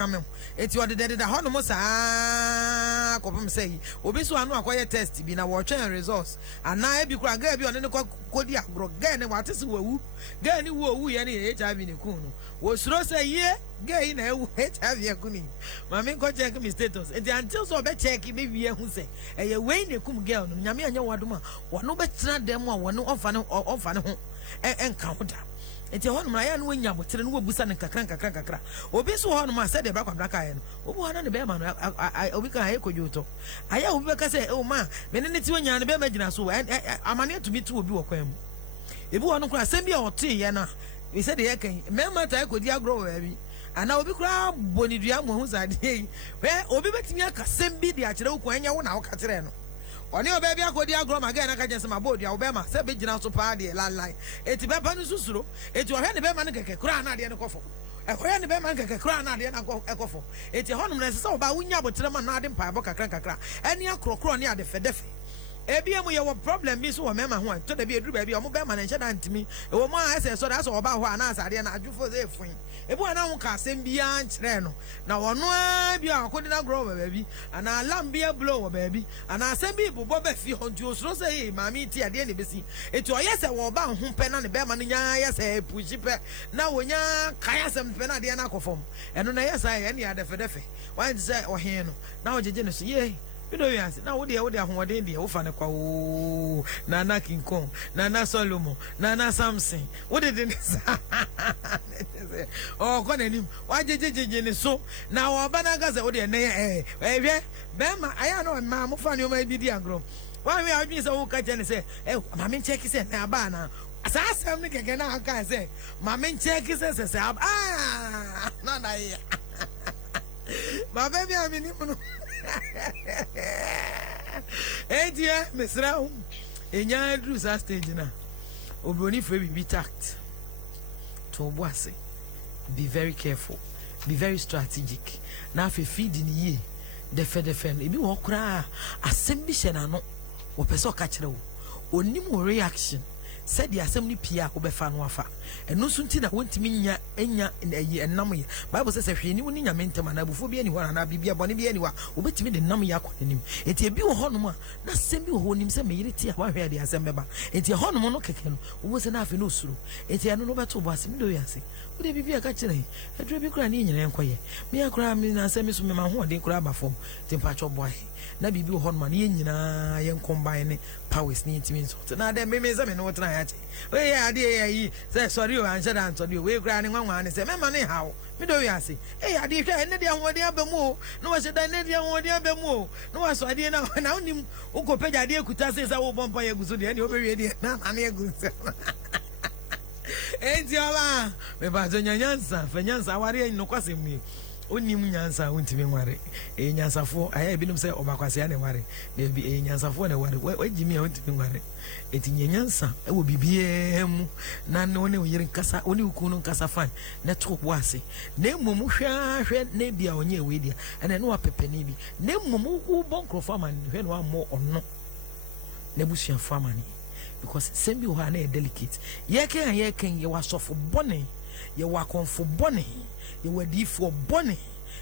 eti wode de ho no mo saa kopem sei obi so anu akoye test bi na wo twen results ana ebi kura ga bi one ne kodi agro ga ne wate se wawu ga ni wo ye ne HIV ne ku no wo suro se ye ga yi na ewu HIV ya ku ni ma me ko check mi status eti until so be check be wie hu se eye we ne kum girl no nyame anya wadoma wono be tena dem a wono onfa ne ho enka hoda eti ho no ya no wanya botere no wabusa ne kakra obi so ho no ma se de bra kwabra ka ye no obi ho na ne be ma no obi ka ye kojuto aya obi be ka se o ma me ne ti wanya ne be ma gina so amane to bi to obi wo kwam ebi ho no kura sem bi a ote ye na we said ye kan me ma ta kodi agro wa bi ana obi kura bonidua mo hu zade we obi betimi aka sem bi de akere wo anya wo na wo ka kere no Oni obebi akodi agro ma ga na ka jese ma bodu ya obema se be gina so pa de landline eti be pa no susuro eti ohwe ne be ma ne keke kura na de ne kofo ehwe ne be ma keke kura na de na ekofo eti honum na se oba wunya botere ma na ade mpa bo kakra eni akrokro ne ade fedefe ebia mu ye wo problem bi so wo mema ho to da bi eduru ba bi o mo be ma na nche da ntimi e wo mo a ese so da so oba ho ana asade na adwufo ze efun ebu ana ho ka asem bi an kire no na wono a bi akodi na grow ba bi ana alam bi blow ba bi ana asem bi bobo ba fi ho nti osoro se yi mami ti ade ne besi eti o yese wo ba ho pe na ne be ma no nya yese pushi pe na wonya kaya sem pe na ade na akofom eno na yesa ye ne ade fedefe wan se o he no na o jeje ne so ye you know yes now what they ahoden dey wo fa ne kwa o nana King Kong nana Solomon nana Samson what did they say oh ko nanim wa jejeje ne so na wo ba na gaza wo dey ne hwe be ma aya no ma mo fa ne o ma bi di agro wa we adwin se wo ka je ne se ma me check se na ba na asasem ne keke na aka se ma me check se na na ya ma baby amini mu Edia mesra enya dru sa stage na obroni fe bi tact to boase be very careful be very strategic na fe feed ni ye defe ebi wo kra asem bi hye na no wo pese o ka kire wo onim reaction said the assembly pia obefa no afa eno so nti na wontimi nya enya enam ye bible says hwe ni woni nya mentem na bufo bi ani ho na bibia bone bi ani wa obetimi de nam ye akonim enti ebi wo honom a na sembi wo honim se meyire ti a wa hwe de asembe ba enti honom no keke no wo se na afi no osuro enti eno no beto bo asemi do yase wo de bibia ka kire edure bi kura ni nyina enkoye me akura mi na asemi so me ma ho de kura ba fom tempa cho boy na bibi wo honom na ye nyina ye combine powers ni ntimi so na de me se me no tena ya che we ya de yi say sorry o anse dan sorry we kura ni nwanwa ni se me ma ni hawo me do wi ase ya de hwe ene de ahode abamu no wa se dan ne de ahode abamu no wa so ade na na onim ukopeja de ekuta se wo bompa ye guso de ne obewie de na na ye guso enti oba me ba zo nyansa fa nyansa aware no kwasem mi onim nyansa wontimi nware nyansafo aya ebinom se obakwase ane nware de bi nyansafo ne nware wajimi a wontimi nware eti nyansa e wo bibie mu na ne woni oyire nkasa woni ukunu nkasa fan na topo ase na mmom hwahwe na bia onye ewe dia ene no apepani bi na mmom wo bonkrofo man hwe no ammo onno na busuafo amani because sembi wo ha na delicate ye ken ye wasofo bone ye wakonfo bone ye wadifo bone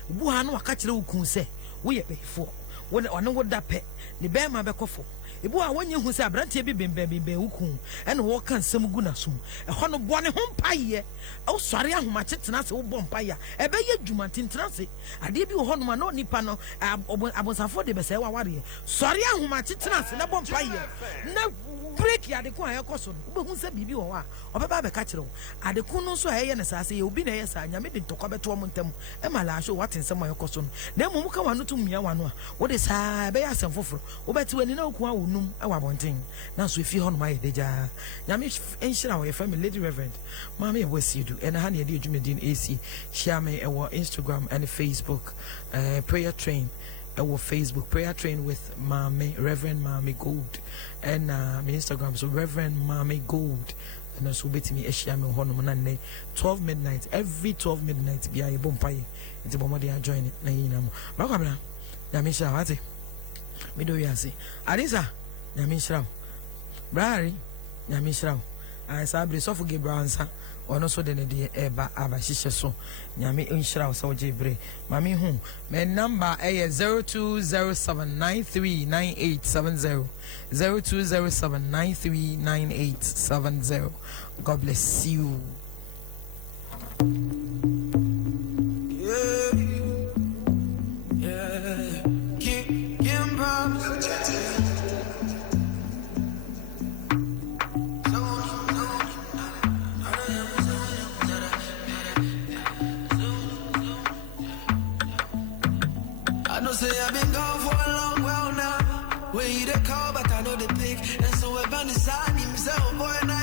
bu ha no aka kire ukun se wo ye befo wo ne wo dape ne be ma bekofo ebu a wonye hu se abrantie bi bembe ukun ene wo kan sem gu na sum e ho no bone ho mpaye o sori ahoma chetena se wo bo mpaye e be ye dwuma tintena se ade bi wo ho no ma no nipa no abonsafo de be se wa ware sori ahoma chetena se na bo mpaye na break ya de ko ayekoso no wo hu se bibi wo a obeba be ka kire wo ade ku no so eye ne sa se ye obi na ye sa nyame de ntokwa beto mo ntam e mala ahwe waten se ayekoso no na mu ka wano to mmia wano a wo de sa be ya asem foforo wo beti wani na ku awonum e wa bonten na so efi ho no ma ye deja nyame enhira wo ye family lady reverend mama ye wasi do and ha na ye de adwumedin AC share me e wo Instagram and Facebook prayer train our Facebook prayer train with Mami Reverend Mami Gold and my Instagram so Reverend Mami Gold and so bet me eshia me hono na ne 12 midnight every 12 midnight bia ye bompaye nti bomo dey join na yina mo ba kwamna na me shira wate me do yase adisa na me shira brari na me shira I sabre so forgive bransa ono so de ne de eba aba hihye so nyame enhira wo so jebre mami hu my number is 0207939870 0207939870 God bless you. Say I've been gone for a long while now. Where you they call, but I know they pick. And so I've been deciding himself, boy, now.